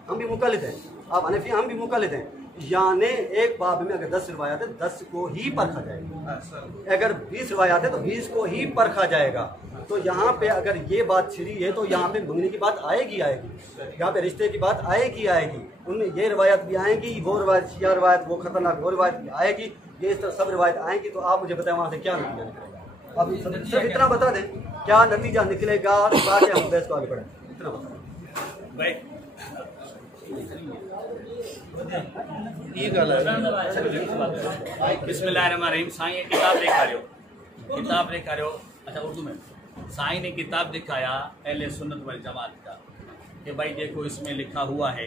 हम भी मुकल्लिद हैं, आप हनफी हम भी मुकल्लिद हैं, यानी एक बाब में अगर 10 रिवायत है 10 को ही परखा जाएगा, अगर 20 रिवायत है तो 20 को ही परखा जाएगा। तो यहाँ पे अगर ये बात छिड़ी है तो यहाँ पे मंगनी की बात आएगी, यहाँ पे रिश्ते की बात आएगी। उनमें ये रिवायत भी आएगी, वो रिवायत शिया रिवायत, वो खतरनाक वो रिवायत भी आएगी, ये इस तरह सब रिवायत आएंगी। तो आप मुझे बताएं वहाँ से क्या नतीजा निकलेगा? आप सिर्फ इतना बता दें क्या नतीजा निकलेगा, ताकि हम बहस को आगे बढ़ें, इतना बता। बिस्मिल्लाहिर्रहमानिर्रहीम। साईं किताब दिखा रहे हो, अच्छा उर्दू में साईं ने किताब दिखाया अहले सुन्नत वल जमात का, कि भाई देखो इसमें लिखा हुआ है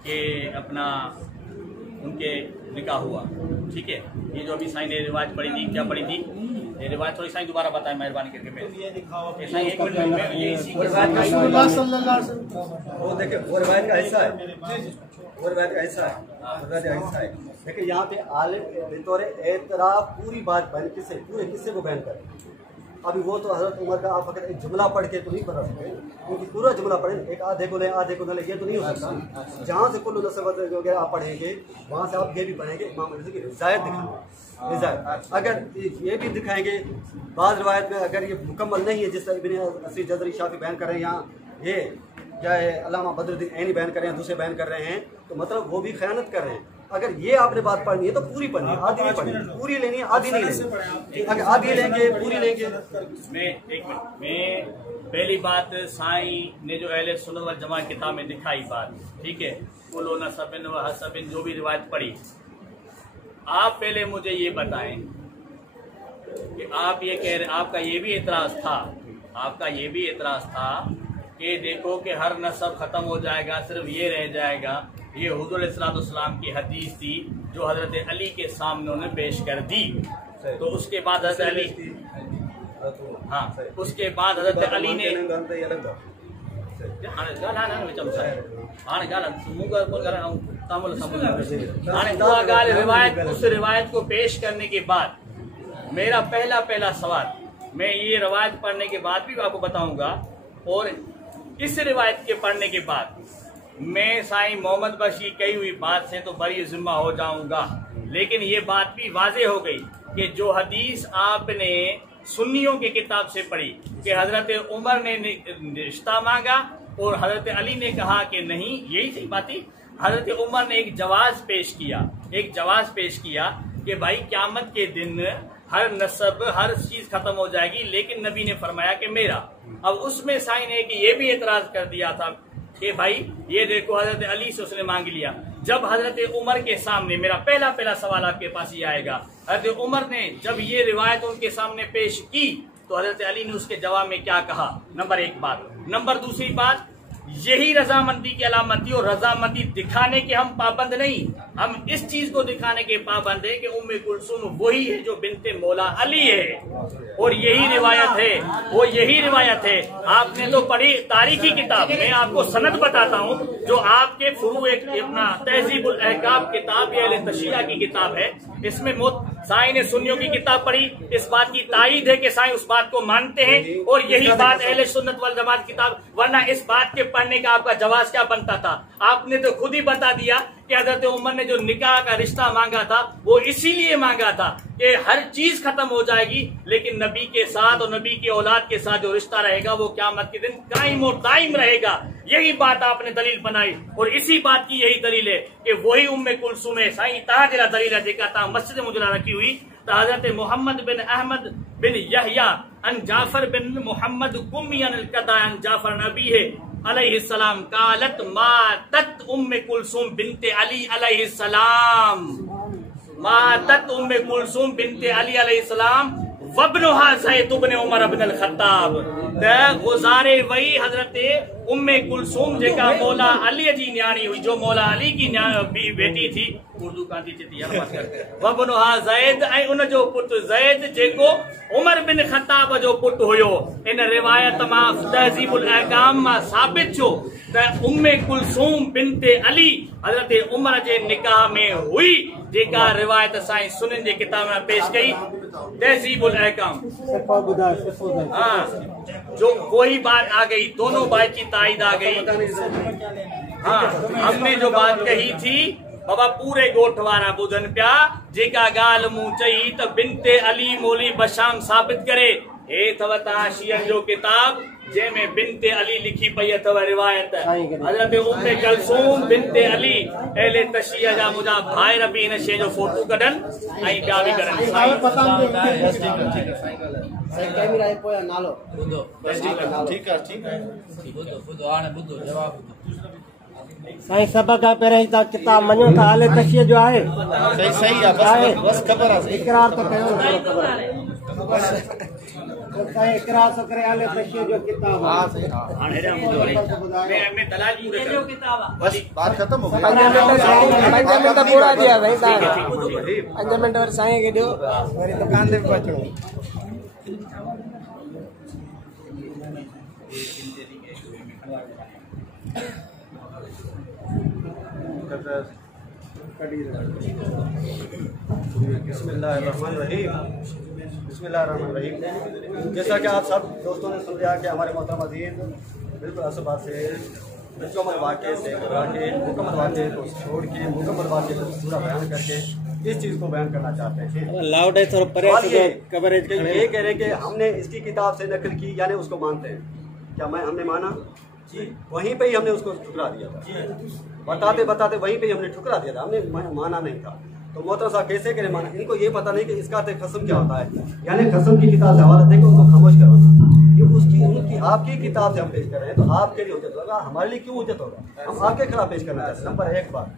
कि अपना उनके निकाह हुआ, ठीक है। ये जो अभी साईं ने रिवायत पढ़ी थी, क्या पढ़ी थी ये रिवायत, थोड़ी साईं दोबारा बताएं मेहरबानी करके। मैं ये दिखाओ साईं एक मिनट में, ये इसी वो देखिए वो रिवायत का हिस्सा है, वो रिवायत का हिस्सा है। देखिए यहाँ पे आलिम बेतौर एतराफ पूरी बात बयान, पूरे किस्से को बयान करें। अभी वो तो हजरत उमर का आप अगर एक जुमला पढ़ के तो नहीं बता सकते, क्योंकि पूरा जुमला पढ़ें, एक आधे को ले आधे को न ले, ये तो नहीं हो सकता। जहाँ से कुल्लु नसब वगैरह आप पढ़ेंगे वहाँ से आप ये भी पढ़ेंगे इमाम अली की रिज़ायत दिखाएंगे, रिज़ायत अगर ये भी दिखाएंगे। बाज़ रवायत में अगर ये मुकम्मल नहीं है, जिस तरह इब्न असीर जज़री शाफी बयान कर रहे हैं, यहाँ ये क्या है अल्लामा बदरुद्दीन ऐनी बयान कर रहे हैं, दूसरे बयान कर रहे हैं, तो मतलब वो भी खयानत कर रहे हैं। अगर ये आपने बात पढ़नी है तो पूरी पढ़नी है, आधी नहीं पढ़नी, पूरी लेनी है, आधी नहीं लेनी। अगर आधी लेंगे पूरी लेंगे। मैं एक मिनट में पहली बात साईं ने जो अहले सुन्नत वल जमात किताब में दिखाई बात, ठीक है, कुल्लु नसबिन व हसबिन जो भी रिवायत पढ़ी, आप पहले मुझे ये बताएं कि आप ये कह रहे, आपका ये भी एतराज था कि देखो कि हर नसब खत्म हो जाएगा, सिर्फ ये रह जाएगा। ये हुज़ूर अलैहिस्सलाम की हदीस थी जो हजरत अली के सामने उन्होंने पेश कर दी, तो उसके बाद हजरत अली, हाँ उसके बाद हजरत अली ने उस रिवायत को पेश करने के बाद मेरा पहला सवाल, मैं ये रिवायत पढ़ने के बाद भी आपको बताऊंगा, और इस रिवायत के पढ़ने के बाद मैं साईं मोहम्मद बख्श की कही हुई बात से तो बरी जिम्मा हो जाऊंगा, लेकिन ये बात भी वाजे हो गई कि जो हदीस आपने सुन्नियों की किताब से पढ़ी कि हजरत उमर ने रिश्ता मांगा और हजरत अली ने कहा कि नहीं, यही सही बात थी। हजरत उमर ने एक जवाज पेश किया कि भाई क़यामत के दिन हर नस्ब हर चीज खत्म हो जाएगी, लेकिन नबी ने फरमाया कि मेरा। अब उसमें साईं ने कि ये भी एतराज कर दिया था कि भाई ये देखो हजरत अली से उसने मांग लिया। जब हजरत उमर के सामने, मेरा पहला सवाल आपके पास ये आएगा, हजरत उमर ने जब ये रिवायत उनके सामने पेश की तो हजरत अली ने उसके जवाब में क्या कहा? नंबर एक बात। नंबर दूसरी बात, यही रजामंदी की अलामत थी। और रजामंदी दिखाने के हम पाबंद नहीं, हम इस चीज को दिखाने के पाबंद है कि उम्मे कुलसुम वही है जो बिनते मौला अली है। और यही रिवायत है, वो यही रिवायत है। आपने तो पढ़ी तारीखी किताब, मैं आपको सनद बताता हूँ जो आपके फुरू एक अपना तहजीबुल अहकाम किताब या अहले तशय्या की किताब है, इसमें साईं ने सुन्नियों की किताब पढ़ी, इस बात की तायीद है कि साईं उस बात को मानते हैं। और यही बात अहले सुन्नत वल जमात किताब, वरना इस बात के पढ़ने का आपका जवाब क्या बनता था? आपने तो खुद ही बता दिया कि हजरत उमर ने जो निकाह का रिश्ता मांगा था वो इसीलिए मांगा था कि हर चीज खत्म हो जाएगी, लेकिन नबी के साथ और नबी की औलाद के साथ जो रिश्ता रहेगा वो क़यामत के दिन कायम और दायम रहेगा। यही बात आपने दलील बनाई और इसी बात की यही दलील है कि वही उम्मे कुलसुम है। साईं ताजरा दलील है जेका ता मस्जिद मुजरा रखी हुई तो हजरत मोहम्मद बिन अहमद बिन यहया अन जाफर बिन मोहम्मद कुम्मी अन कदा अन जाफर नबी है अलैहिस्सलाम कालत मातत उम्मे कुलसुम बिनते अली अलैहिस्सलाम, मातत उम्मे कुलसुम बिनते अली अलैहिस्सलाम वब्नुहा ज़ैद इब्न उमर इब्न अल-खत्ताब। गुजारे वही हजरत उम्मे कुलसुम जेका मौला अली जी न्याणी हुई, जो मौला अली की बेटी थी, उर्दू कांती थी वब्नुहा ज़ैद, ऐं उन जो पुट ज़ैद जेको उमर बिन खत्ताब जो पुट हुयो। इन रिवायत मां तहजीबुल अहकाम मां साबित छो त उम्मे कुलसुम बिनते अली हजरत उमर जे निकाह में हुई, जेका रिवायत साईं सुन्नी जे किताब में पेश कई तहजीबुल अहकाम। हाँ, जो वही बात आ गई, दोनों बात की तायद आ गई। हाँ, हमने जो बात कही थी बाबा पूरे गोठ वारा बुधन पिया, जेका गाल मुंह चई त बिनते अली मोली बशाम साबित करे। हे अथव शियन जो किताब जंहिंमें बिनते अली लिखी पई अथव रिवायत हजरत उम्मे कुलसुम बिनते अली अहले तशय्या जा मुंहिंजा भाइर बि हिन शइ जो फोटो कढनि ऐं ॿिया बि कढनि। साईं सभ खां पहिरियों तव्हां किताब मञो था अहले तशय्या जो आहे? सही आहे, बस ख़बर आहे, इकरार तो कयो साईं, इकरार तो करे अहले तशय्या जो किताब आहे। हाणे मैं दलाल जो किताब आहे, बस बात खत्म हो गई। 5 मिनट पूरा दिया भाई साहब, 5 मिनट और साईं के ॾियो, वरी दुकान ते पहुचणो। बिस्मिल्लाहिर्रहमानिर्रहीम। जैसा कि आप सब दोस्तों ने सुन लिया कि हमारे मोहतरम अज़ीज़ बिल्कुल असबात से मुकम्मल वाक़े से मुकम्मल वाक़े को छोड़ के मुकम्मल वाक़े को पूरा बयान करके इस चीज़ को बयान करना चाहते हैं। लाउड है थोड़ा परे कवरेज। ये कह रहे कि हमने इसकी किताब से नकल की, यानी उसको मानते हैं। क्या हमने माना जी? वहीं पे ही हमने उसको ठुकरा दिया था, बताते बताते वहीं पे ही हमने ठुकरा दिया था, हमने माना नहीं था। तो मोहतरम साहब कैसे करें माना? इनको ये पता नहीं कि इसका खस्म क्या होता है, यानी खस्म की किताब से हवाला देकर उसको खामोश करवाना। ये उसकी उनकी आपकी किताब से हम पेश कर रहे हैं तो आपके लिए उचित होगा, हमारे लिए क्यों उचित होगा? हम आपके खिलाफ पेश करना चाहते हैं। नंबर एक बात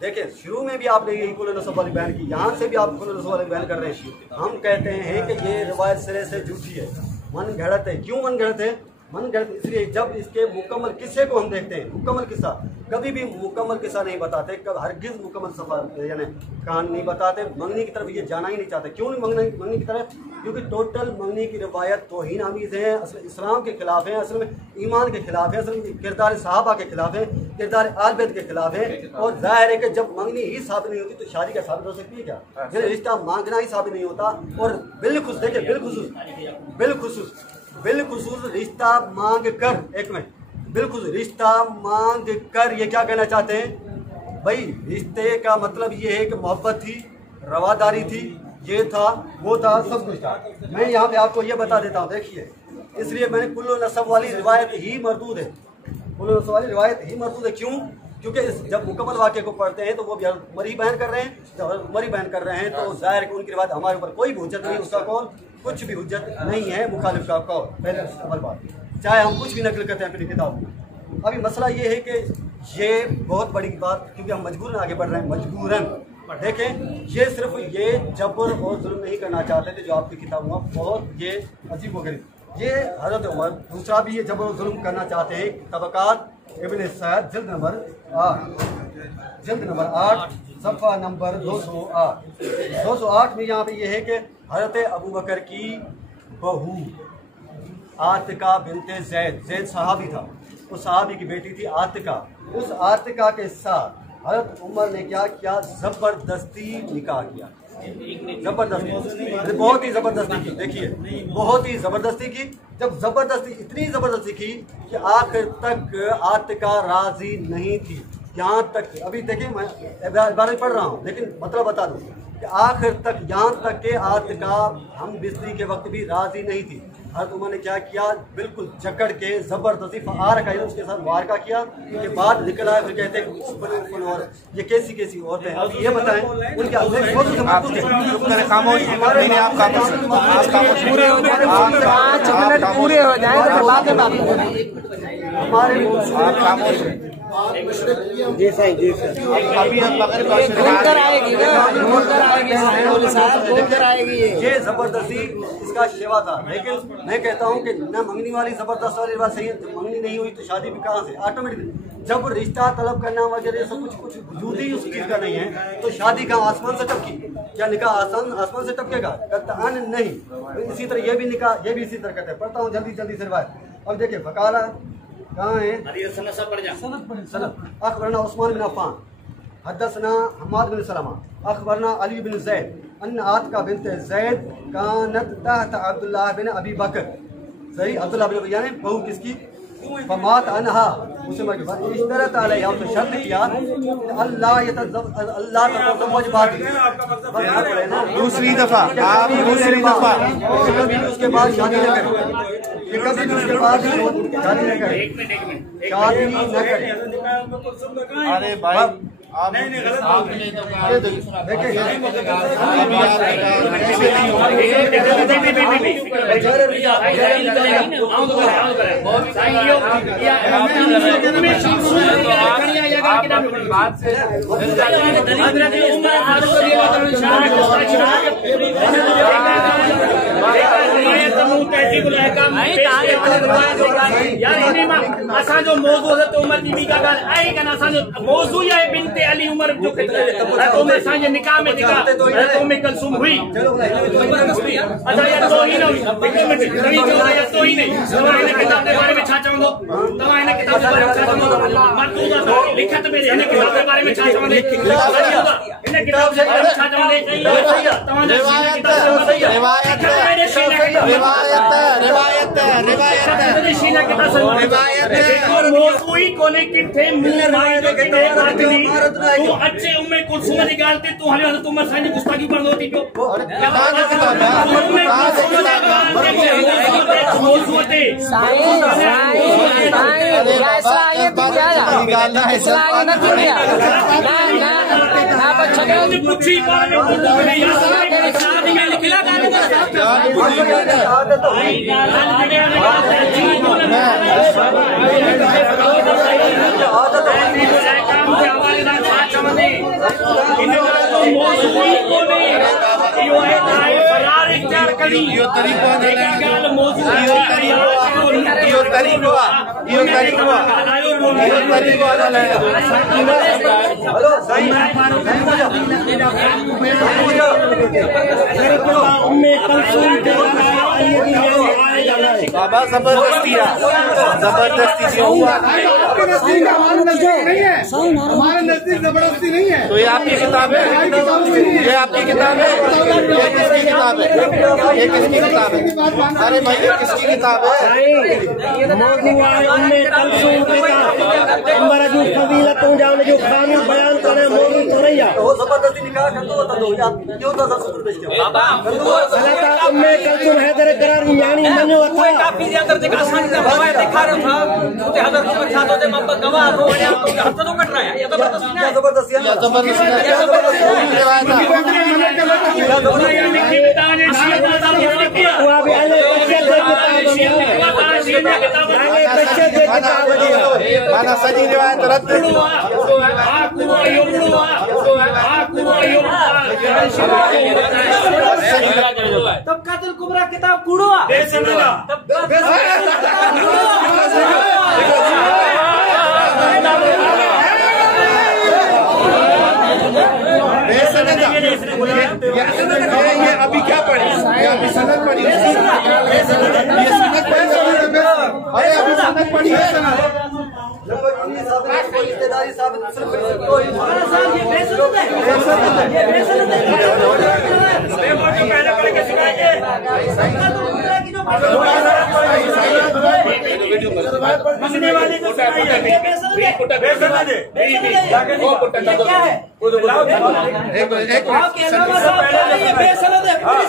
देखिए, शुरू में भी आपने यही कुल नस्ब वाली बयान की, यहाँ से भी आप कुल नस्ब वाली बयान कर रहे हैं। हम कहते हैं कि ये रिवायत सिरे से झूठी है, मन घड़त है। क्यों मन घड़त है? मन घड़त इसलिए जब इसके मुकम्मल किस्से को हम देखते हैं। मुकम्मल किस्सा कभी भी मुकम्मल किस्सा नहीं बताते, कब हरगिज़ मुकम्मल सफर यानी कहानी नहीं बताते। मंगनी की तरफ ये जाना ही नहीं चाहते। क्यों नहीं मंगनी की तरफ? क्योंकि टोटल मंगनी की रिवायत तौहीन आमीज़ है, असल इस्लाम के खिलाफ है, असल में ईमान के खिलाफ है, असल में किरदार सहाबा के खिलाफ है, किरदार आल बैत के खिलाफ है। और जाहिर है कि जब मंगनी ही साबित नहीं होती तो शादी का साबित हो सकती है क्या? यानी रिश्ता मांगना ही साबित नहीं होता। और बिलखुसूस देखिए, बिलखुसूस रिश्ता मांग कर, एक मिनट, बिलखुसूस रिश्ता मांग कर ये क्या कहना चाहते हैं भाई? रिश्ते का मतलब ये है कि मोहब्बत थी, रवादारी थी, ये था, वो था, सब कुछ था। मैं यहाँ पे आपको ये बता देता हूँ, देखिए, इसलिए मैंने कुल्लु नसब वाली रिवायत ही मरदूद है। कुल्लु नसब वाली रिवायत ही मरदूद है। क्यों? क्योंकि जब मुकम्मल वाक़े को पढ़ते हैं तो वो भी मरी बयान कर रहे हैं, जब मरी बयान कर रहे हैं तो जाहिर है कि उनकी रिवायत हमारे ऊपर कोई भी हुज्जत नहीं, उसका कौल कुछ भी हुज्जत नहीं है, मुखालिफ का कौल। पहले अव्वल बात, चाहे हम कुछ भी नकल करते हैं अपनी किताब में। अभी मसला ये है कि ये बहुत बड़ी बात, क्योंकि हम मजबूरन आगे बढ़ रहे हैं, मजबूरन। देखें, ये सिर्फ ये जबर और जुल्म नहीं करना चाहते थे जो आपकी किताब में बहुत ये अजीब वगैरह ये हजरत उमर दूसरा भी ये जबर जुल्म करना चाहते हैं। तबकात इब्न सैद जिल्द नंबर 8 सफ़ा नंबर 208 में यहाँ पे ये है कि हजरत अबू बकर की बहू आतिका बिनते जैद सहाबी था, उस सहाबी की बेटी थी आतिका। उस आतिका के साथ हजरत उमर ने क्या किया, जबरदस्ती निकाह किया। जबरदस्ती, बहुत ही जबरदस्ती की। देखिए बहुत ही जबरदस्ती की। जब जबरदस्ती, इतनी जबरदस्ती की कि आखिर तक आतिका राजी नहीं थी। यहाँ तक, अभी देखिए मैं बारे पढ़ रहा हूँ लेकिन मतलब बता दूँ कि आखिर तक, यहाँ तक के आतिका हम बिस्ती के वक्त भी राजी नहीं थी। हज़रत उमर ने क्या किया, बिल्कुल जकड़ के जबरदस्ती फार का उसके साथ वार का किया। उसके बाद निकल आए, फिर कहते हैं और ये कैसी कैसी औरतें हैं। अब ये बताएं उनके पूरे हो जाए हमारे जी सही, जी सही। अभी हम घूमकर आएगी ना, घूमकर आएगी ये जबरदस्ती इसका शेवा था। लेकिन मैं कहता हूँ कि न मंगनी वाली जबरदस्त वाली बात सही है। जब मंगनी नहीं हुई तो शादी भी कहाँ से, ऑटोमेटिक जब रिश्ता तलब करना वगैरह सब कुछ वजूद ही उस चीज का नहीं है तो शादी का आसमान से टपकी, क्या निकाह आसमान से टपकेगा? कतअन नहीं। इसी तरह ये भी निकाह, ये भी इसी तरह करते हैं। पढ़ता हूँ जल्दी जल्दी से रिवायत। अब देखिए फकाला कहाँ है, अखबरना उस्मान बिन अफ़्फ़ान, हदसना हम्माद बिन सलमा, अखबरना अली बिन ज़ैद अन्न आतिका बिन्त ज़ैद कानत तहत अब्दुल्लाह बिन अबी बकर। सही, अब्दुल्लाह बिन अबी यानी बहू किसकी? फमात अनहा, उसे मर गया। इस तरह ताले हम तो शर्त किया अल्लाह तज़व्वज बादी, दूसरी दफा आप दूसरी दफा उसके बाद शादी न करें, ये कभी भी उसके बाद शादी न करें, शादी न करें। अरे भाई आप नहीं गलत असांजो मौज़ू है तो उमर जी बि का ॻाल्हि आहे कान, असांजो मौज़ू ई आहे बिन्ते अली उमर जो तो में असांजे निकाह में निकाह तो में कलसूम हुई। अच्छा यार तो ही न हुई, हिकु मिनट खणी चओ यार तो ही नहीं। तव्हां हिन किताब जे बारे में छा चवंदो? तव्हां हिन किताब जे बारे में छा चवंदो? मर्दूद आहे लिखत में हिन किताब जे बारे में छा चवंदे? हिन किताब जे बारे में छा चवंदे? तव्हां जे रिवायत मौज़ू ई कोन्हे किथे मुंह मार के तू अच्छे उम्मे कुलसूम जी गाल ते तू हले तू मर साईं गुस्ताखी पढ़दो थी तो मौज़ू ते पूछी पाले बाबा जबरदस्ती से हुआ। हमारे नजदीक जबरदस्ती नहीं है। तो ये आपकी किताब है, ये आपकी किताब है, ये किसकी किताब है? ये किसकी किताब है? अरे भाई ये किसकी किताब है? जबरदस्ती निकाह कर दो क्यों माना सजी रिवायत रद्द। तबकातुल कुबरा किताब कूड़ो ये अभी क्या पढ़ी, ये अभी सनद पढ़ी, ये सनद पढ़ी, अरे अभी सनद पढ़ी है सनद। रिश्तेदारी साबित मसने वाले को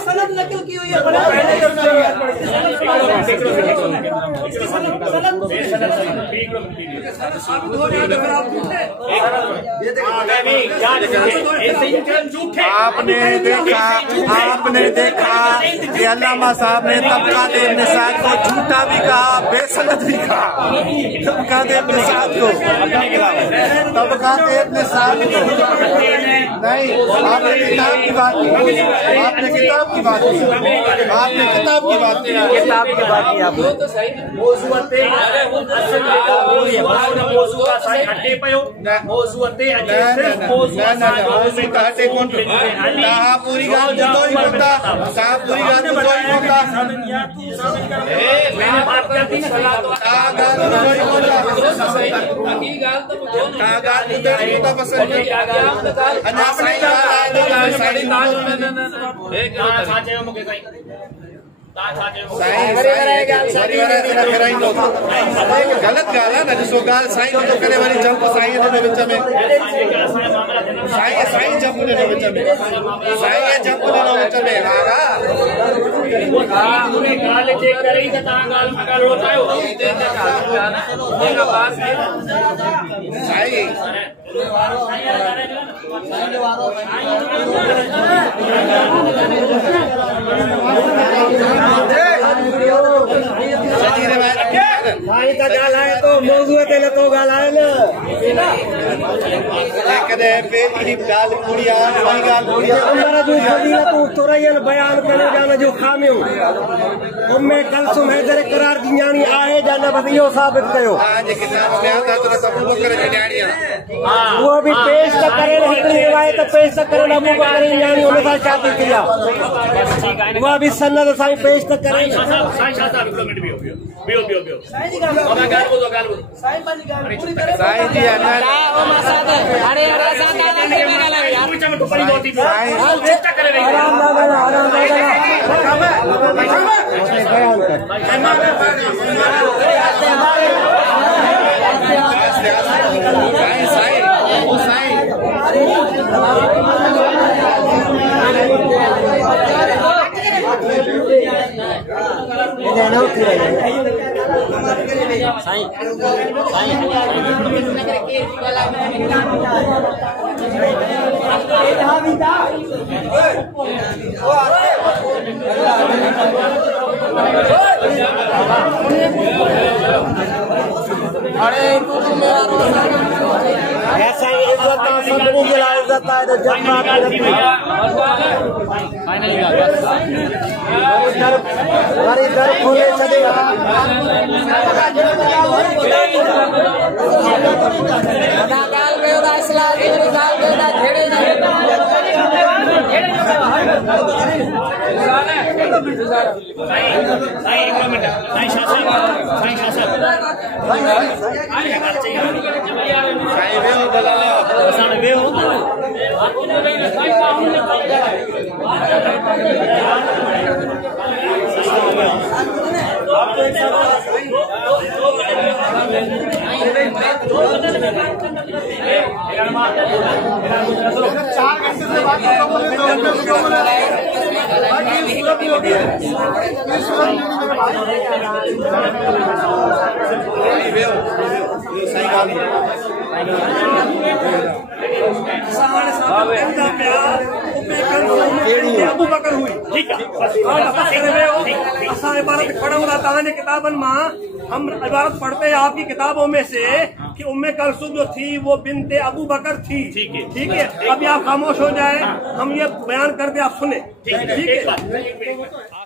सनद नकल की हुई है। आपने देखा कि अल्लामा साहब ने तबकात इब्न साद को झूठा भी कहा, बेसनद भी कहा। तबकात इब्न साद को, तबकात इब्न साद को नहीं, आपने किताब की बात की, आपने किताब की बात की, आपने किताब की बात की, किताब की बात की आपने। पूरी गाल तो ही बोलता साहब, पूरी गाल तो ही बोलता, मैंने बात करती ना गलत गाल है ना, जिसको गाल साईं तो करे वाली जंप साईं ने विच में साईं जंप ने विच में साईं जंप ने विच में हागा पूरे गाल चेक करे त ता गाल में गाल रोटायो साईं साईं का गाल आए तो मौजू ते न तो गाल आए न कदे पेरी गाल कुड़िया वही गाल कुड़िया हमारा जो फजीलत तुरयन बयान करे जाना जो खामियो उम्मे कलसुम हैदर करार दियानी आहे जाना बस यो साबित कयो। आज किताब में आता तो अबू बकर जड़िया वो भी पेश त करे हिकड़ी रिवायत पेश त करे अबू बकर यानी उन सां शादी किया, वो भी सनद साईं पेश त करे। साईं साहब मिनट बियो साईं जी गाल साईं पंहिंजी गाल पूरी करे साईं जी अरे ऐसा ही इज्जत सदनी की इज्जत है तो जन्मा हमारी दर खोले चले अबू बकर हुई इबारत खड़ा किताबन मां हम इबारत पढ़ते हैं आपकी किताबों में से कि उम्मे कलसुम जो थी वो बिनते अबू बकर थी। ठीक है, अभी आप खामोश हो जाए, हम ये बयान कर दे, आप सुने। ठीक है।